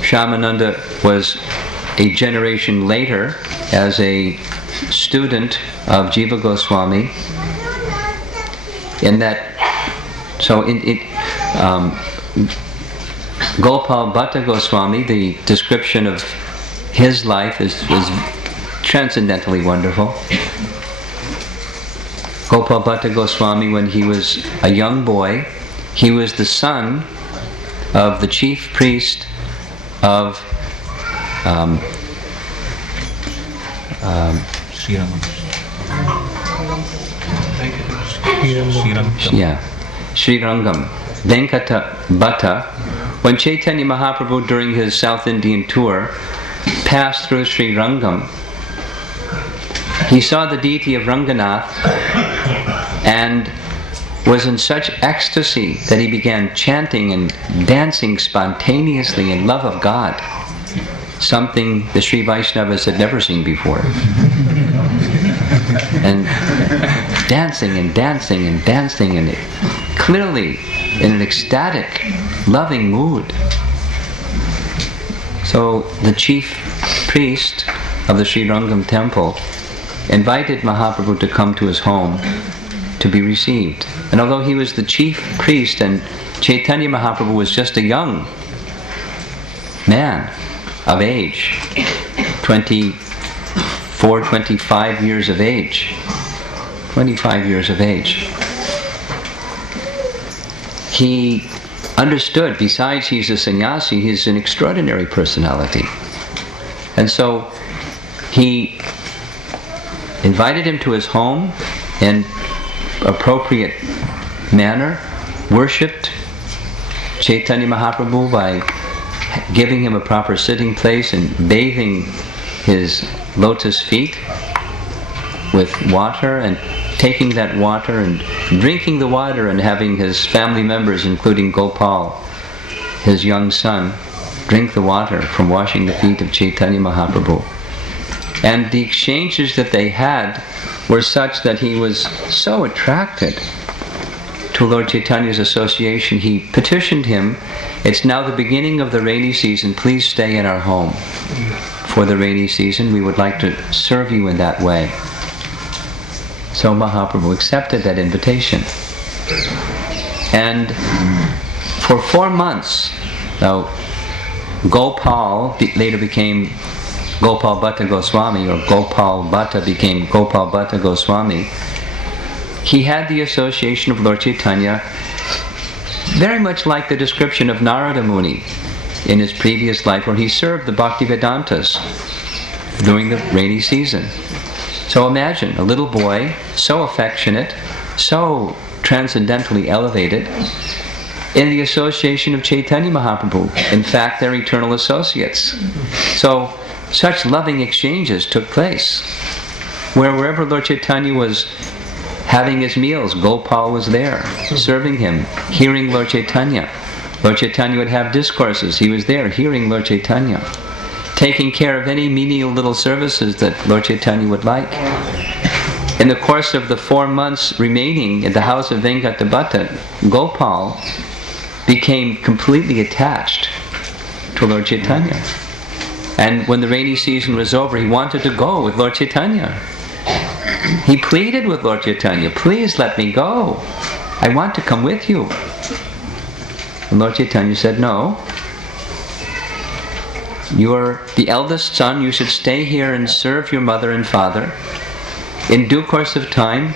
Shyamananda was a generation later as a student of Jiva Goswami. In that, so Gopal Bhatta Goswami, the description of his life is transcendently wonderful. Gopal Bhatta Goswami, when he was a young boy, he was the son of the chief priest of Srirangam, Venkata Bhatta. When Chaitanya Mahaprabhu, during his South Indian tour, passed through Srirangam, he saw the deity of Ranganath and was in such ecstasy that he began chanting and dancing spontaneously in love of God, something the Sri Vaishnavas had never seen before. And dancing and dancing and dancing, and clearly in an ecstatic, loving mood. So the chief priest of the Srirangam temple invited Mahaprabhu to come to his home to be received. And although he was the chief priest and Chaitanya Mahaprabhu was just a young man of age, 24, 25 years of age, 25 years of age, he understood, besides he's a sannyasi, he's an extraordinary personality. And so he invited him to his home in appropriate manner, worshipped Chaitanya Mahaprabhu by giving him a proper sitting place and bathing his lotus feet with water, and taking that water and drinking the water, and having his family members, including Gopal, his young son, drink the water from washing the feet of Chaitanya Mahaprabhu. And the exchanges that they had were such that he was so attracted to Lord Chaitanya's association, he petitioned him, "It's now the beginning of the rainy season, please stay in our home for the rainy season. We would like to serve you in that way." So Mahaprabhu accepted that invitation. And for 4 months, now Gopal later became Gopal Bhatta Goswami, or Gopal Bhatta became Gopal Bhatta Goswami. He had the association of Lord Chaitanya very much like the description of Narada Muni in his previous life, where he served the Bhaktivedantas during the rainy season. So imagine a little boy, so affectionate, so transcendently elevated, in the association of Chaitanya Mahaprabhu. In fact, they're eternal associates. So, such loving exchanges took place. Wherever Lord Chaitanya was having his meals, Gopal was there, serving him, hearing Lord Chaitanya. Lord Chaitanya would have discourses. He was there, hearing Lord Chaitanya, taking care of any menial little services that Lord Chaitanya would like. In the course of the 4 months remaining at the house of Bhatta, Gopal became completely attached to Lord Chaitanya. And when the rainy season was over, he wanted to go with Lord Chaitanya. He pleaded with Lord Chaitanya, "Please let me go. I want to come with you." And Lord Chaitanya said, "No. You're the eldest son. You should stay here and serve your mother and father. In due course of time,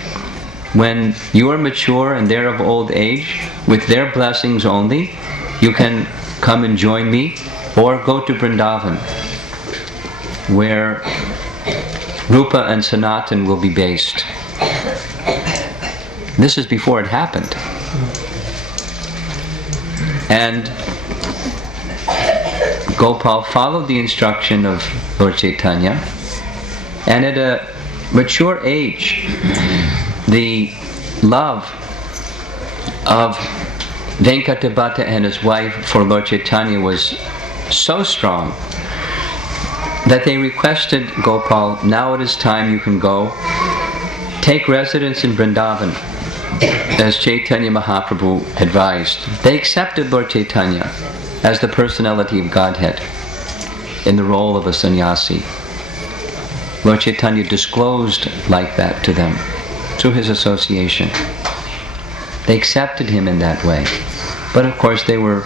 when you are mature and they're of old age, with their blessings only, you can come and join me, or go to Vrndavan, where Rupa and Sanatan will be based." This is before it happened. And Gopal followed the instruction of Lord Chaitanya, and at a mature age, the love of Bhatta and his wife for Lord Chaitanya was so strong that they requested Gopal, "Now it is time, you can go. Take residence in Vrndavan," as Chaitanya Mahaprabhu advised. They accepted Lord Chaitanya as the personality of Godhead in the role of a sannyasi. Lord Chaitanya disclosed like that to them through his association. They accepted him in that way. But of course they were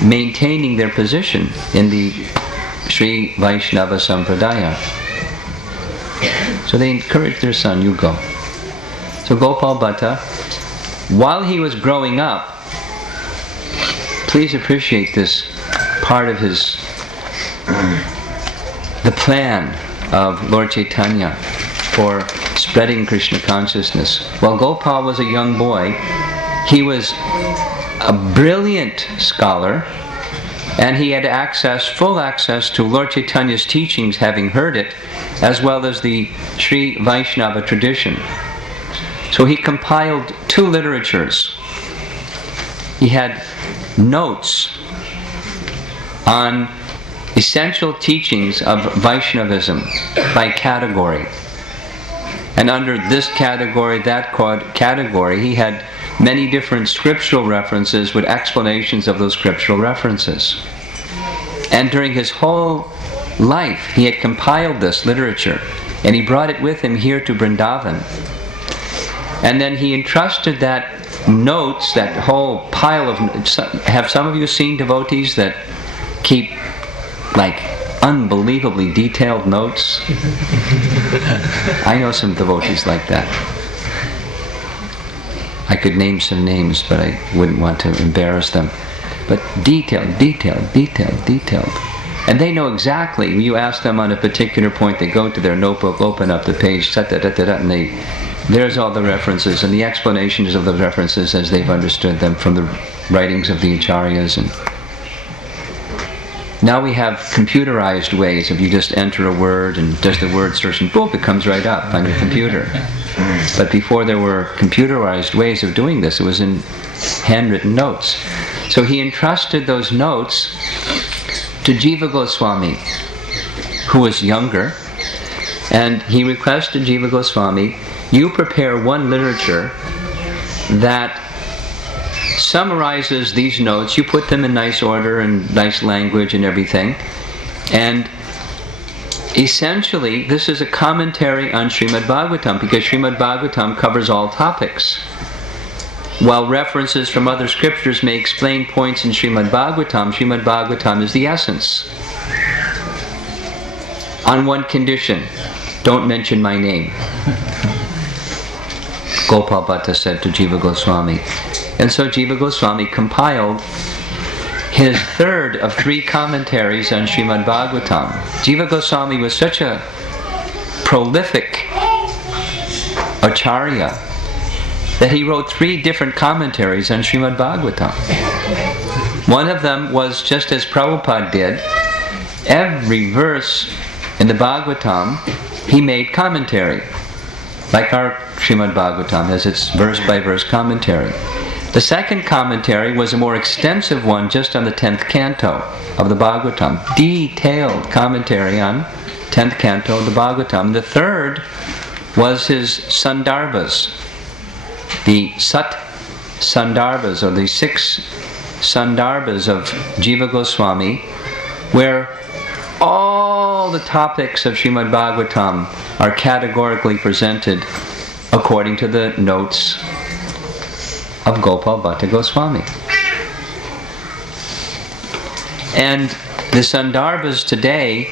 maintaining their position in the Sri Vaishnava Sampradaya. So they encouraged their son, "You go." So Gopal Bhatta, while he was growing up, please appreciate this part of the plan of Lord Chaitanya for spreading Krishna consciousness. While Gopal was a young boy, he was a brilliant scholar, and he had full access to Lord Chaitanya's teachings, having heard it, as well as the Sri Vaishnava tradition. So he compiled 2 literatures. He had notes on essential teachings of Vaishnavism by category. And under this category, that category, he had many different scriptural references with explanations of those scriptural references. And during his whole life, he had compiled this literature, and he brought it with him here to Vrndavan. And then he entrusted that notes, that whole pile of... Have some of you seen devotees that keep like unbelievably detailed notes? I know some devotees like that. I could name some names, but I wouldn't want to embarrass them. But detailed. And they know exactly. When you ask them on a particular point, they go to their notebook, open up the page, and there's all the references and the explanations of the references as they've understood them from the writings of the acharyas. And now we have computerized ways of you just enter a word and does the word search and boom, it comes right up on your computer. But before there were computerized ways of doing this, it was in handwritten notes. So he entrusted those notes to Jiva Goswami, who was younger, and he requested Jiva Goswami, "You prepare one literature that summarizes these notes. You put them in nice order and nice language and everything. And essentially, this is a commentary on Srimad Bhagavatam, because Srimad Bhagavatam covers all topics. While references from other scriptures may explain points in Srimad Bhagavatam is the essence. On one condition, don't mention my name," Gopal Bhatta said to Jiva Goswami. And so Jiva Goswami compiled his 3rd of 3 commentaries on Srimad Bhagavatam. Jiva Goswami was such a prolific acharya that he wrote 3 different commentaries on Srimad Bhagavatam. One of them was just as Prabhupada did. Every verse in the Bhagavatam, he made commentary, like our Srimad Bhagavatam has its verse-by-verse commentary. The second commentary was a more extensive one just on the 10th canto of the Bhagavatam. Detailed commentary on 10th canto of the Bhagavatam. The third was his Sandarbhas, the Sat Sandarbhas, or the 6 Sandarbhas of Jiva Goswami, where all the topics of Srimad Bhagavatam are categorically presented according to the notes of Gopal Bhatta Goswami. And the Sandarbhas today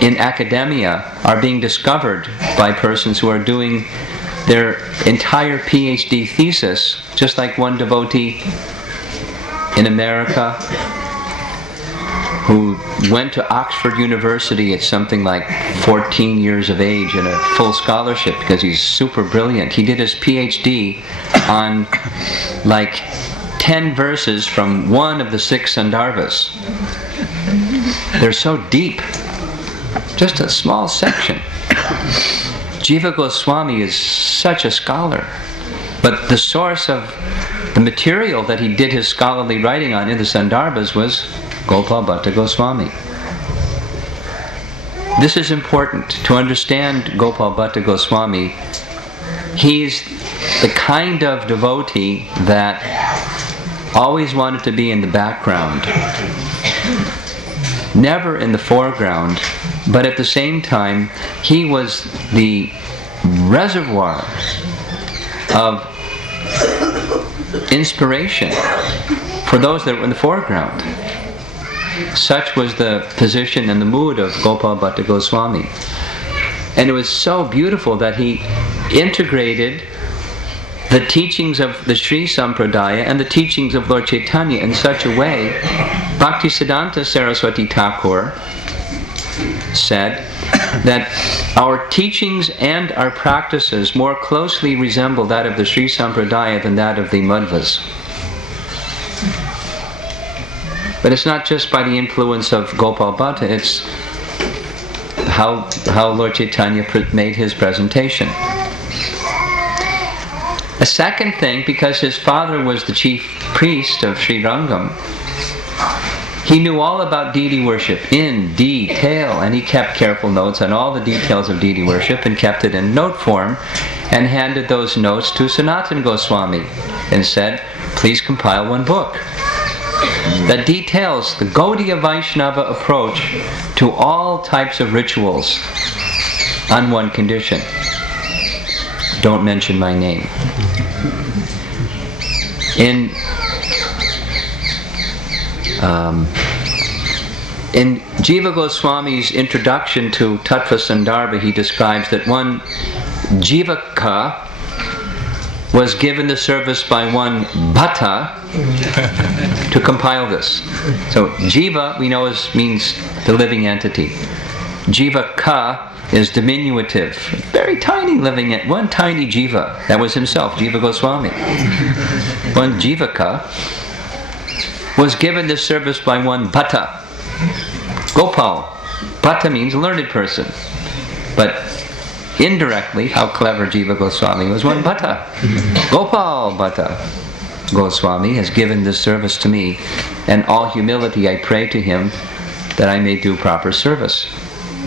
in academia are being discovered by persons who are doing their entire PhD thesis, just like one devotee in America who went to Oxford University at something like 14 years of age in a full scholarship because he's super brilliant. He did his PhD on like 10 verses from one of the 6 Sandarbhas. They're so deep. Just a small section. Jiva Goswami is such a scholar. But the source of the material that he did his scholarly writing on in the Sandarbhas was Gopal Bhatta Goswami. This is important to understand Gopal Bhatta Goswami. He's the kind of devotee that always wanted to be in the background, never in the foreground, but at the same time he was the reservoir of inspiration for those that were in the foreground. Such was the position and the mood of Gopal Bhatta Goswami. And it was so beautiful that he integrated the teachings of the Sri Sampradaya and the teachings of Lord Chaitanya in such a way. Bhaktisiddhanta Saraswati Thakur said that our teachings and our practices more closely resemble that of the Sri Sampradaya than that of the Madhvas. But it's not just by the influence of Gopal Bhatta, it's how Lord Chaitanya made his presentation. A second thing, because his father was the chief priest of Sri Rangam, he knew all about deity worship in detail, and he kept careful notes on all the details of deity worship and kept it in note form and handed those notes to Sanatana Goswami and said, please compile one book that details the Gaudiya Vaishnava approach to all types of rituals on one condition: don't mention my name. In Jiva Goswami's introduction to Tattva Sandarbha, he describes that one Jivaka was given the service by one Bhatta to compile this. So Jiva, we know, means the living entity. Jivaka is diminutive, very tiny living entity, one tiny Jiva. That was himself, Jiva Goswami. One Jivaka was given this service by one Bhatta. Gopal. Bhatta means learned person. But indirectly, how clever Jiva Goswami was, one Bhatta. Gopal Bhatta Goswami has given this service to me, and all humility I pray to him that I may do proper service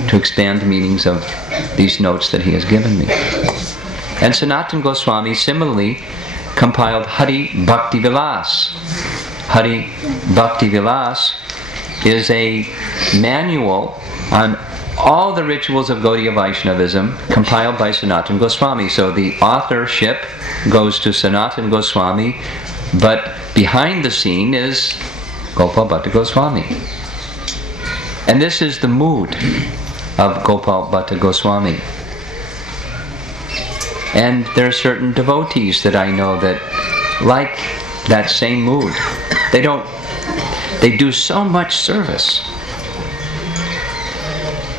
to expand the meanings of these notes that he has given me. And Sanatana Goswami similarly compiled Hari Bhakti Vilas. Hari Bhakti Vilas is a manual on all the rituals of Gaudiya Vaishnavism compiled by Sanatana Goswami. So the authorship goes to Sanatana Goswami, but behind the scene is Gopal Bhatta Goswami. And this is the mood of Gopal Bhatta Goswami. And there are certain devotees that I know that like that same mood. They do so much service.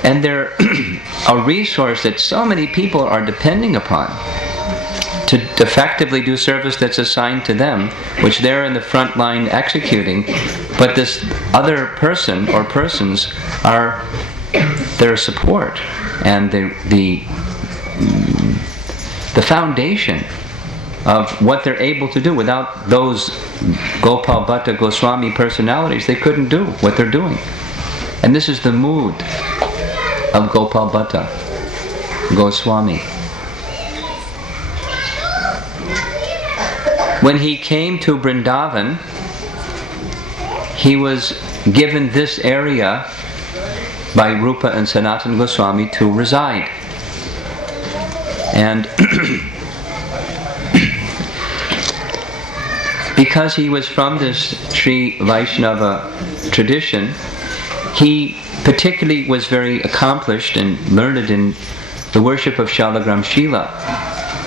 And they're a resource that so many people are depending upon. to effectively do service that's assigned to them, which they're in the front line executing, but this other person or persons are their support and the foundation of what they're able to do. Without those Gopal Bhatta Goswami personalities, they couldn't do what they're doing. And this is the mood of Gopal Bhatta Goswami. When he came to Vrndavan, he was given this area by Rupa and Sanatana Goswami to reside. And because he was from this Sri Vaishnava tradition, he particularly was very accomplished and learned in the worship of Shalagram Shila.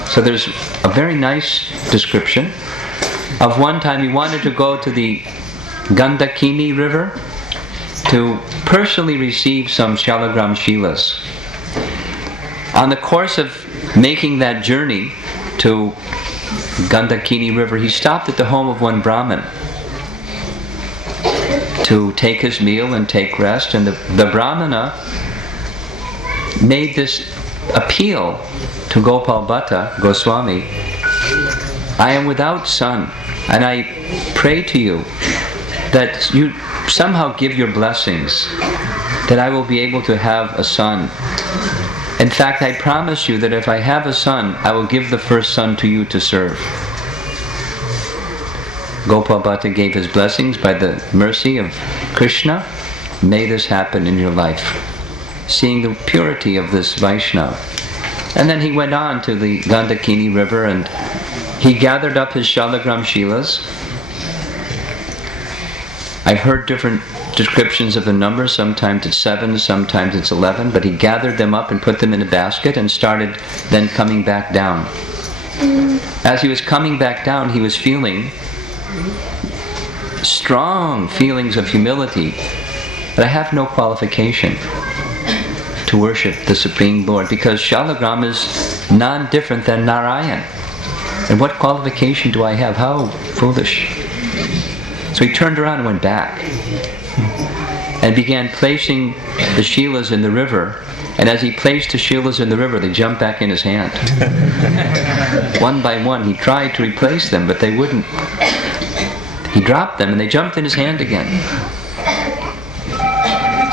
So there's a very nice description of one time he wanted to go to the Gandakini river to personally receive some Shalagram Shilas. On the course of making that journey to Gandakini river, he stopped at the home of one Brahmin to take his meal and take rest, and the Brahmana made this appeal to Gopal Bhatta Goswami: I am without son, and I pray to you that you somehow give your blessings that I will be able to have a son. In fact, I promise you that if I have a son, I will give the first son to you to serve. Gopal Bhatta gave his blessings by the mercy of Krishna. May this happen in your life. Seeing the purity of this Vaishnava. And then he went on to the Gandakini river and he gathered up his Shalagram Shilas. I've heard different descriptions of the number. Sometimes it's 7, sometimes it's 11, but he gathered them up and put them in a basket and started then coming back down. As he was coming back down, he was feeling strong feelings of humility, but I have no qualification to worship the Supreme Lord, because Shalagram is non-different than Narayan. And what qualification do I have? How foolish. So he turned around and went back and began placing the Shilas in the river. And as he placed the Shilas in the river, they jumped back in his hand. One by one, he tried to replace them, but they wouldn't. He dropped them and they jumped in his hand again.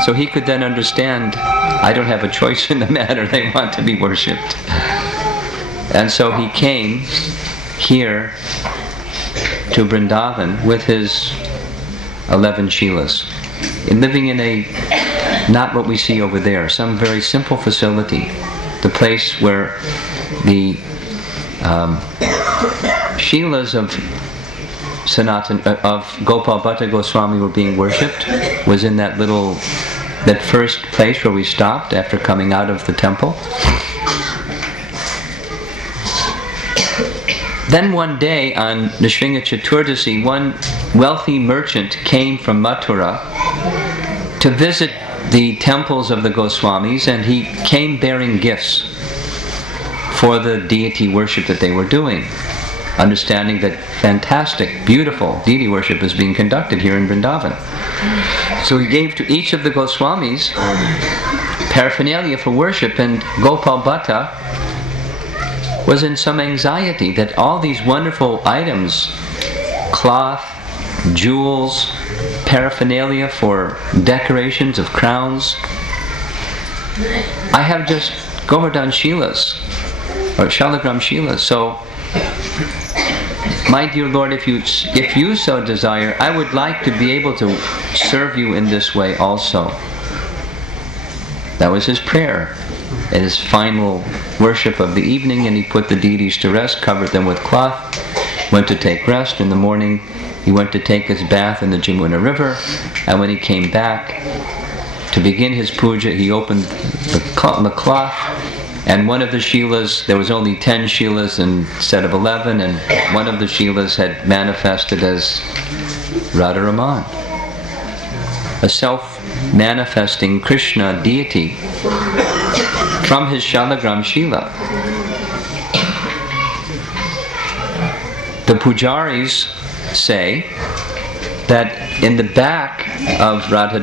So he could then understand, I don't have a choice in the matter, they want to be worshipped. And so he came here to Vrndavan with his 11 Shilas, living in a, not what we see over there, some very simple facility, the place where the Shilas of Gopal Bhatta Goswami were being worshipped, was in that first place where we stopped after coming out of the temple. Then one day on Nishringa Chaturdasi, one wealthy merchant came from Mathura to visit the temples of the Goswamis, and he came bearing gifts for the deity worship that they were doing, understanding that fantastic, beautiful deity worship is being conducted here in Vrndavan. So he gave to each of the Goswamis paraphernalia for worship, and Gopal Bhatta was in some anxiety that all these wonderful items, cloth, jewels, paraphernalia for decorations of crowns, I have just Govardhan Shilas, or Shalagram Shilas. So, my dear Lord, if you so desire, I would like to be able to serve you in this way also. That was his prayer at his final worship of the evening, and he put the deities to rest, covered them with cloth, went to take rest. In the morning he went to take his bath in the Jamuna river, and when he came back to begin his puja, he opened the cloth, and one of the Shilas, there was only 10 Shilas instead of 11, and one of the Shilas had manifested as Radha Raman, a self-manifesting Krishna deity from his Shalagram Shila. the pujaris say that in the back of Radha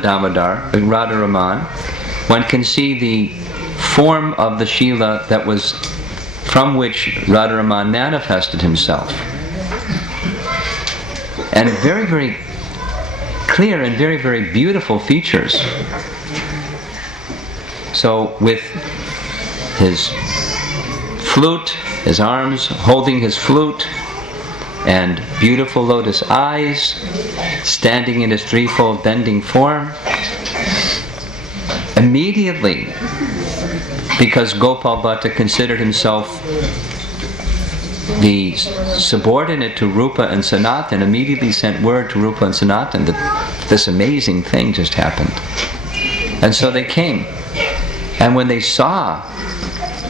Raman, one can see the form of the Srila that was from which Radha Raman manifested himself. And very, very clear and very, very beautiful features. So with his flute, his arms holding his flute, and beautiful lotus eyes, standing in his threefold bending form, immediately, because Gopal Bhatta considered himself the subordinate to Rupa and Sanatan, immediately sent word to Rupa and Sanatan that this amazing thing just happened. And so they came. And when they saw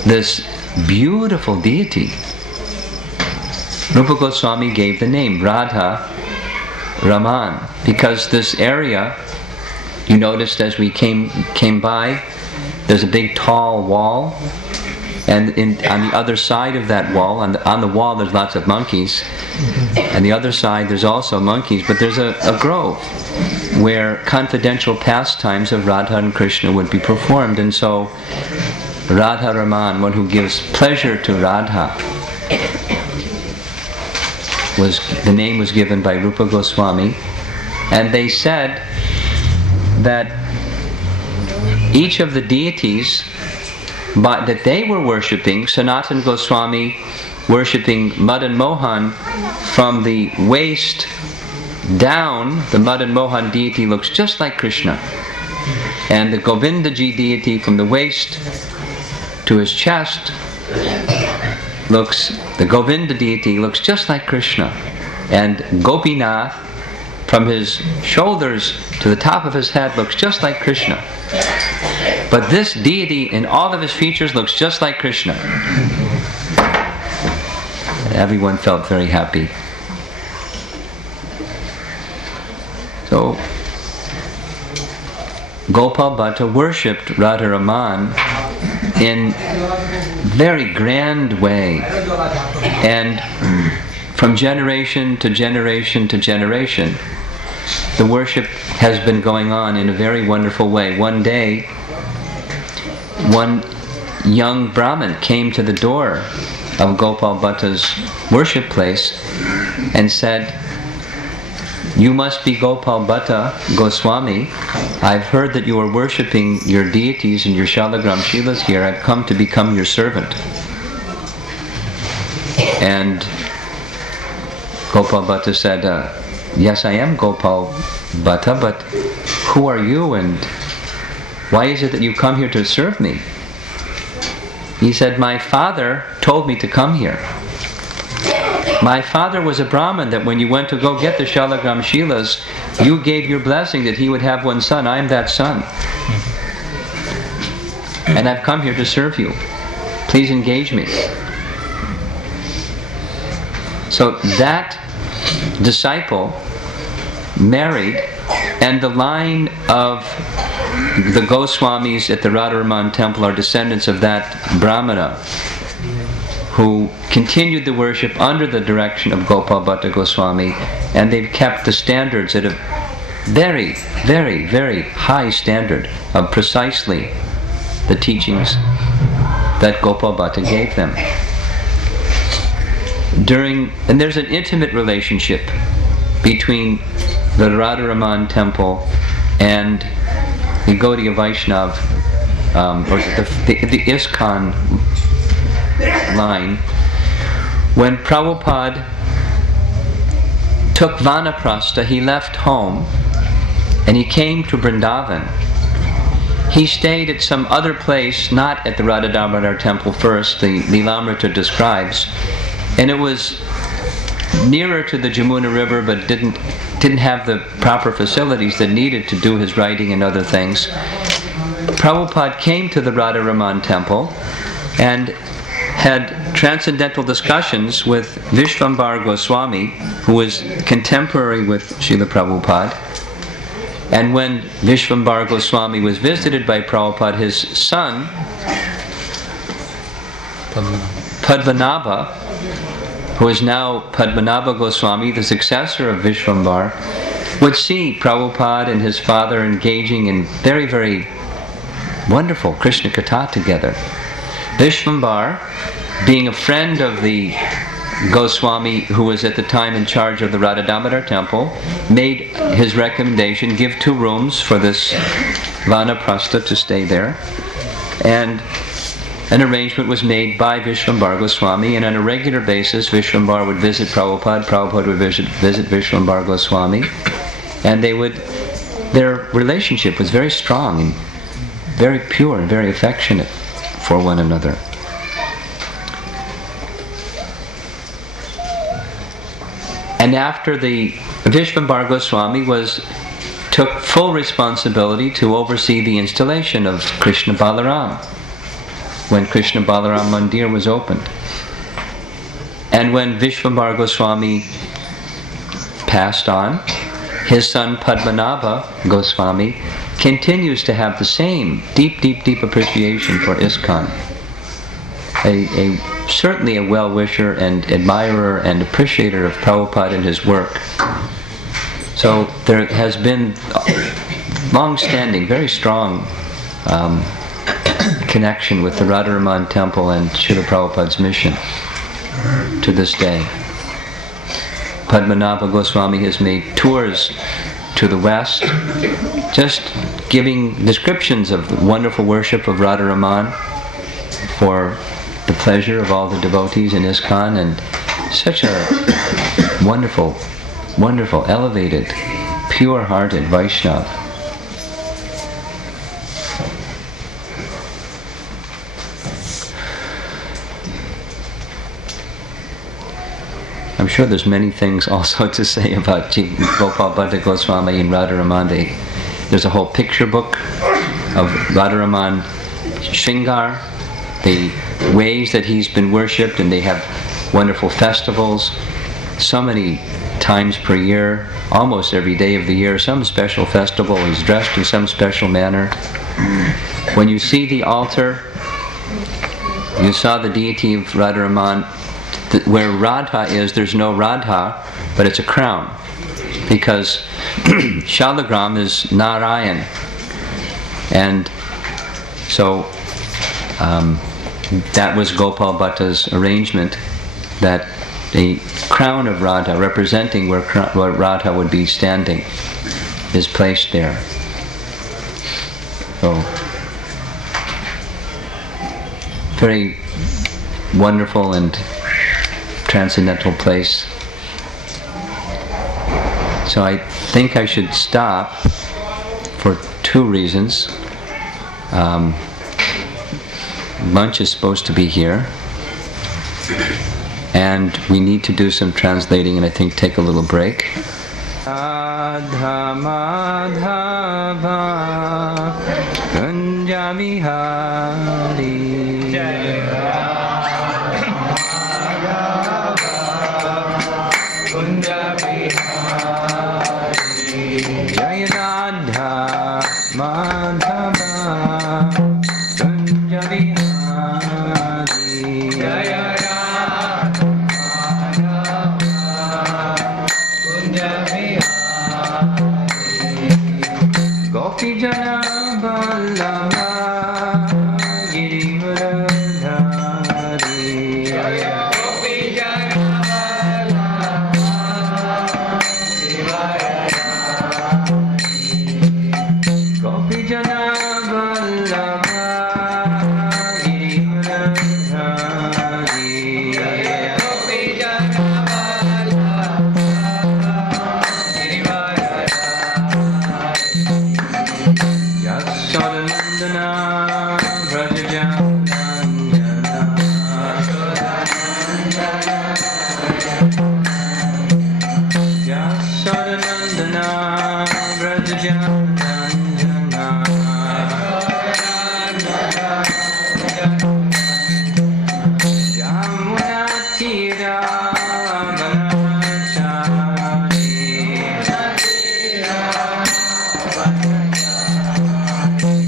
this beautiful deity, Rupa Goswami gave the name Radha Raman, because this area, you noticed as we came by, there's a big tall wall, and on the other side of that wall, on the wall there's lots of monkeys, and the other side there's also monkeys, but there's a grove where confidential pastimes of Radha and Krishna would be performed. And so Radha Raman, one who gives pleasure to Radha, the name was given by Rupa Goswami. And they said that each of the deities that they were worshipping, Sanatan Goswami worshipping Madan Mohan, from the waist down, the Madan Mohan deity looks just like Krishna. And the Govindaji deity from the waist to his chest the Govinda deity looks just like Krishna. And Gopinath, from his shoulders to the top of his head, looks just like Krishna. But this deity in all of his features looks just like Krishna. Everyone felt very happy. So Gopal Bhatta worshipped Radha Raman in very grand way, and from generation to generation to generation, the worship has been going on in a very wonderful way. One day, one young Brahmin came to the door of Gopal Bhatta's worship place and said, "You must be Gopal Bhatta Goswami. I've heard that you are worshipping your deities and your Shalagram Shilas here. I've come to become your servant." And Gopal Bhatta said, "Yes, I am Gopal Bhatta, but who are you and why is it that you come here to serve me?" He said, "My father told me to come here. My father was a Brahmin that when you went to go get the Shalagram Shilas, you gave your blessing that he would have one son. I am that son. And I've come here to serve you. Please engage me." So that disciple married, and the line of the Goswamis at the Radharaman temple are descendants of that Brahmana who continued the worship under the direction of Gopal Bhatta Goswami, and they've kept the standards at a very, very, very high standard of precisely the teachings that Gopal Bhatta gave them. And there's an intimate relationship between the Radharaman temple and the Gaudiya Vaishnav, or the ISKCON line. When Prabhupada took Vanaprastha, he left home and he came to Vrndavan. He stayed at some other place, not at the Radha Damodara temple first, the Lilamrita describes, and it was nearer to the Jamuna River, but didn't have the proper facilities that needed to do his writing and other things. Prabhupada came to the Radharaman temple and had transcendental discussions with Vishvambar Goswami, who was contemporary with Srila Prabhupada. And when Vishvambar Goswami was visited by Prabhupada, his son, Padmanabha, who is now Padmanabha Goswami, the successor of Vishvambar, would see Prabhupada and his father engaging in very, very wonderful Krishna Katha together. Vishvambar, being a friend of the Goswami who was at the time in charge of the Radha Damodara temple, made his recommendation, give 2 rooms for this Vanaprastha to stay there. And an arrangement was made by Vishvambar Goswami, and on a regular basis Vishvambar would visit Prabhupada, Prabhupada would visit Vishvambar Goswami, and their relationship was very strong and very pure and very affectionate for one another. And after the Vishvambar Goswami took full responsibility to oversee the installation of Krishna Balaram when Krishna Balaram Mandir was opened. And when Vishvambar Goswami passed on, his son Padmanabha Goswami continues to have the same deep, deep, deep appreciation for ISKCON. Certainly a well-wisher and admirer and appreciator of Prabhupada and his work. So there has been long-standing, very strong connection with the Radharaman temple and Srila Prabhupada's mission to this day. Padmanabha Goswami has made tours to the west, just giving descriptions of the wonderful worship of Radharaman for the pleasure of all the devotees in ISKCON, and such a wonderful, wonderful, elevated, pure-hearted Vaishnava. I'm sure there's many things also to say about Gopal Bhatta Goswami and Radharaman. There's a whole picture book of Radharaman Shringar, the ways that he's been worshipped, and they have wonderful festivals so many times per year, almost every day of the year, some special festival. He's dressed in some special manner. When you see the altar, you saw the deity of Radharaman. Where Radha is, there's no Radha, but it's a crown, because Shalagram is Narayan, and so that was Gopal Bhatta's arrangement, that a crown of Radha representing where Radha would be standing is placed there. So very wonderful and transcendental place. So I think I should stop for 2 reasons. Lunch is supposed to be here, and we need to do some translating, and I think take a little break. Radha Madhava Kunja Vihari Jaya Radha Madhava Kunja Vihari Jaya Radha Madhava Kunja Vihari Gopi Jana Vallabha Girivardhari Gopi Jana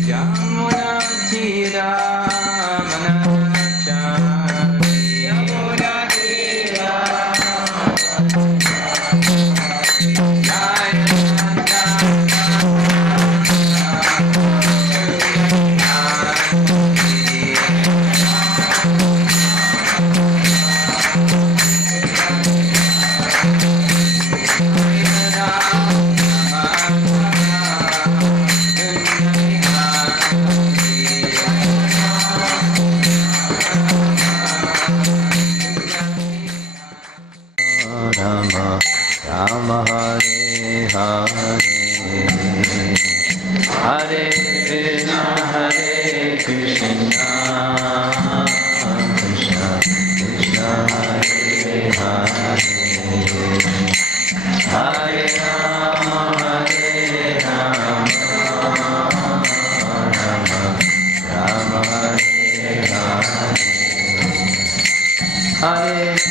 Yamuna Hare